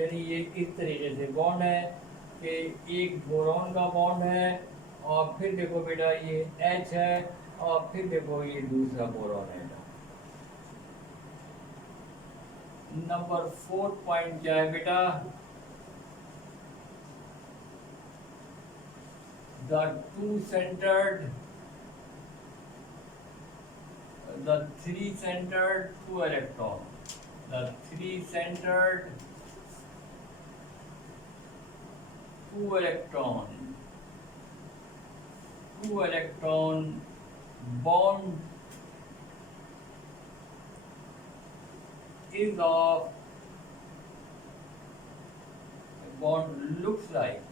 यानी ये इस तरीके से बॉन्ड है कि एक बोरॉन का बॉन्ड है और फिर देखो बेटा ये H है और फिर देखो ये दूसरा बोरॉन है। नंबर 4 पॉइंट क्या है बेटा? the 3 centered 2 electron, the 3 centered 2 electron bond properties of bond looks like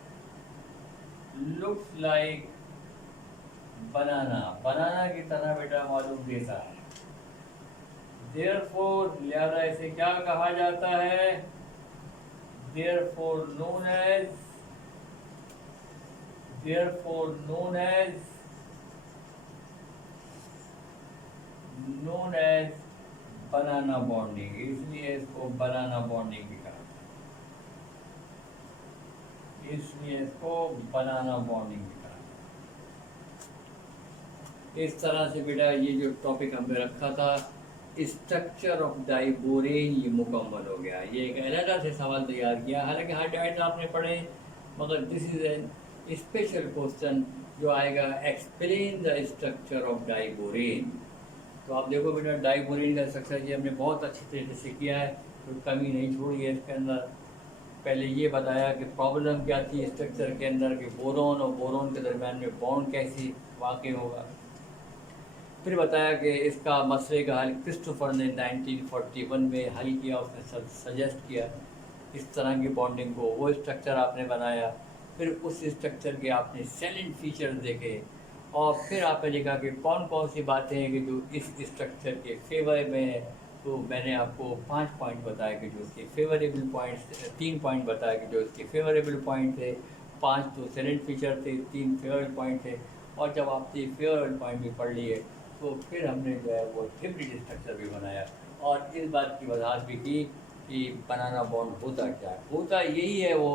बनाना की तरह बेटा मालूम देता है। Therefore लिहाजा इसे क्या कहा जाता है? Therefore known as बनाना बॉन्डिंग, इसलिए इसको बनाना बॉन्डिंग भी कहा, इसलिए इसको बनाना बॉन्डिंग भी कहा। इस तरह से बेटा ये जो टॉपिक हमने रखा था स्ट्रक्चर ऑफ डाइबोरेन ये मुकम्मल हो गया। ये एक अलग से सवाल तैयार किया, हालांकि हर डाइट आपने पढ़े, मगर this is an special question जो आएगा explain the structure of diborane. तो आप देखो बेटा डाइबोरेन का स्ट्रक्चर ये हमने बहुत अच्छी तरीके से किया है, कोई कमी नहीं छोड़ी है इसके अंदर। पहले ये बताया कि प्रॉब्लम क्या थी स्ट्रक्चर के अंदर कि बोरोन और बोरोन के दरमियान में बॉन्ड कैसे वाक़ होगा। फिर बताया कि इसका मसले का हल क्रिस्टोफर ने 1941 में हल किया, उसने सजेस्ट किया इस तरह की बॉन्डिंग को, वो स्ट्रक्चर आपने बनाया। फिर उस स्ट्रक्चर के आपने सेलेंट फीचर्स देखे और फिर आपने लिखा कि कौन कौन सी बातें हैं कि जो इस स्ट्रक्चर के फेवर में है। तो मैंने आपको 5 पॉइंट बताया कि जो इसके फेवरेबल पॉइंट्स, 3 पॉइंट बताया कि जो इसके फेवरेबल पॉइंट थे, 5 तो सेलेंट फीचर थे, 3 फेवरेबल पॉइंट थे। और जब आपने फेवरेबल पॉइंट भी पढ़ लिए तो फिर हमने जो है वो हिब्रिड स्ट्रक्चर भी बनाया और इस बात की वजाहत भी की कि बनाना बॉन्ड होता क्या है। होता यही है वो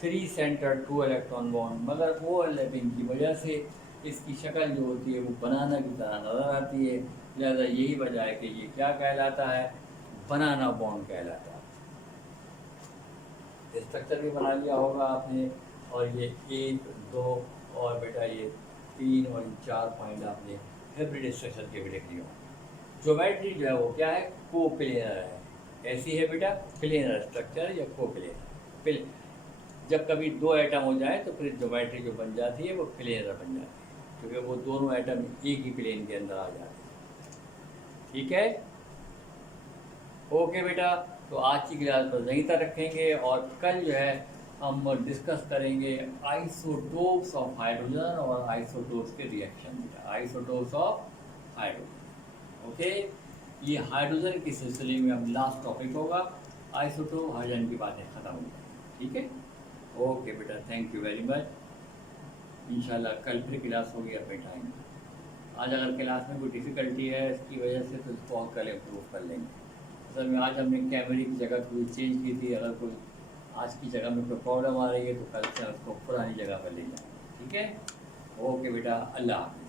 3 सेंटर 2 इलेक्ट्रॉन बॉन्ड, मगर ओवरलैपिंग की वजह से इसकी शक्ल जो होती है वो बनाना की तरह नज़र आती है। लिहाजा यही वजह है कि ये क्या कहलाता है, बनाना बॉन्ड कहलाता है। स्ट्रक्चर भी बना लिया होगा आपने और ये 1 2 और बेटा ये 3 और 4 पॉइंट आपने हाइब्रिड स्ट्रक्चर के भी लिख लिया। ज्योमेट्री जो है वो क्या है, कोप्लेनर है। ऐसी है बेटा प्लेनर स्ट्रक्चर या कोप्लेनर। जब कभी 2 एटम हो जाए तो फिर ज्योमेट्री जो बन जाती है वो प्लेनर बन जाती है, क्योंकि वो दोनों एटम एक ही प्लेन के अंदर आ जाते हैं। ठीक है, ओके बेटा। तो आज की क्लास पर यहीं तक रखेंगे और कल जो है हम डिस्कस करेंगे आइसोटोप्स ऑफ हाइड्रोजन और आइसोटोप्स के reaction. Isotopes of hydrogen, okay. ये हाइड्रोजन के सिलसिले में अब लास्ट टॉपिक होगा, आइसोटोप हाइड्रोजन की बातें ख़त्म हो जाएंगी। ठीक है, ओके बेटा, थैंक यू वेरी मच। इंशाल्लाह कल फिर क्लास होगी अपने टाइम। आज अगर क्लास में कोई डिफ़िकल्टी है इसकी वजह से तो इसको कल इम्प्रूव कर लेंगे। असल में आज हमने कैमरे की जगह कोई चेंज की थी, अगर कोई आज की जगह में कोई प्रॉब्लम आ रही है तो कल से उसको पुरानी जगह पर ले जाएंगे। ठीक है, ओके बेटा, अल्लाह हाफ़िज़।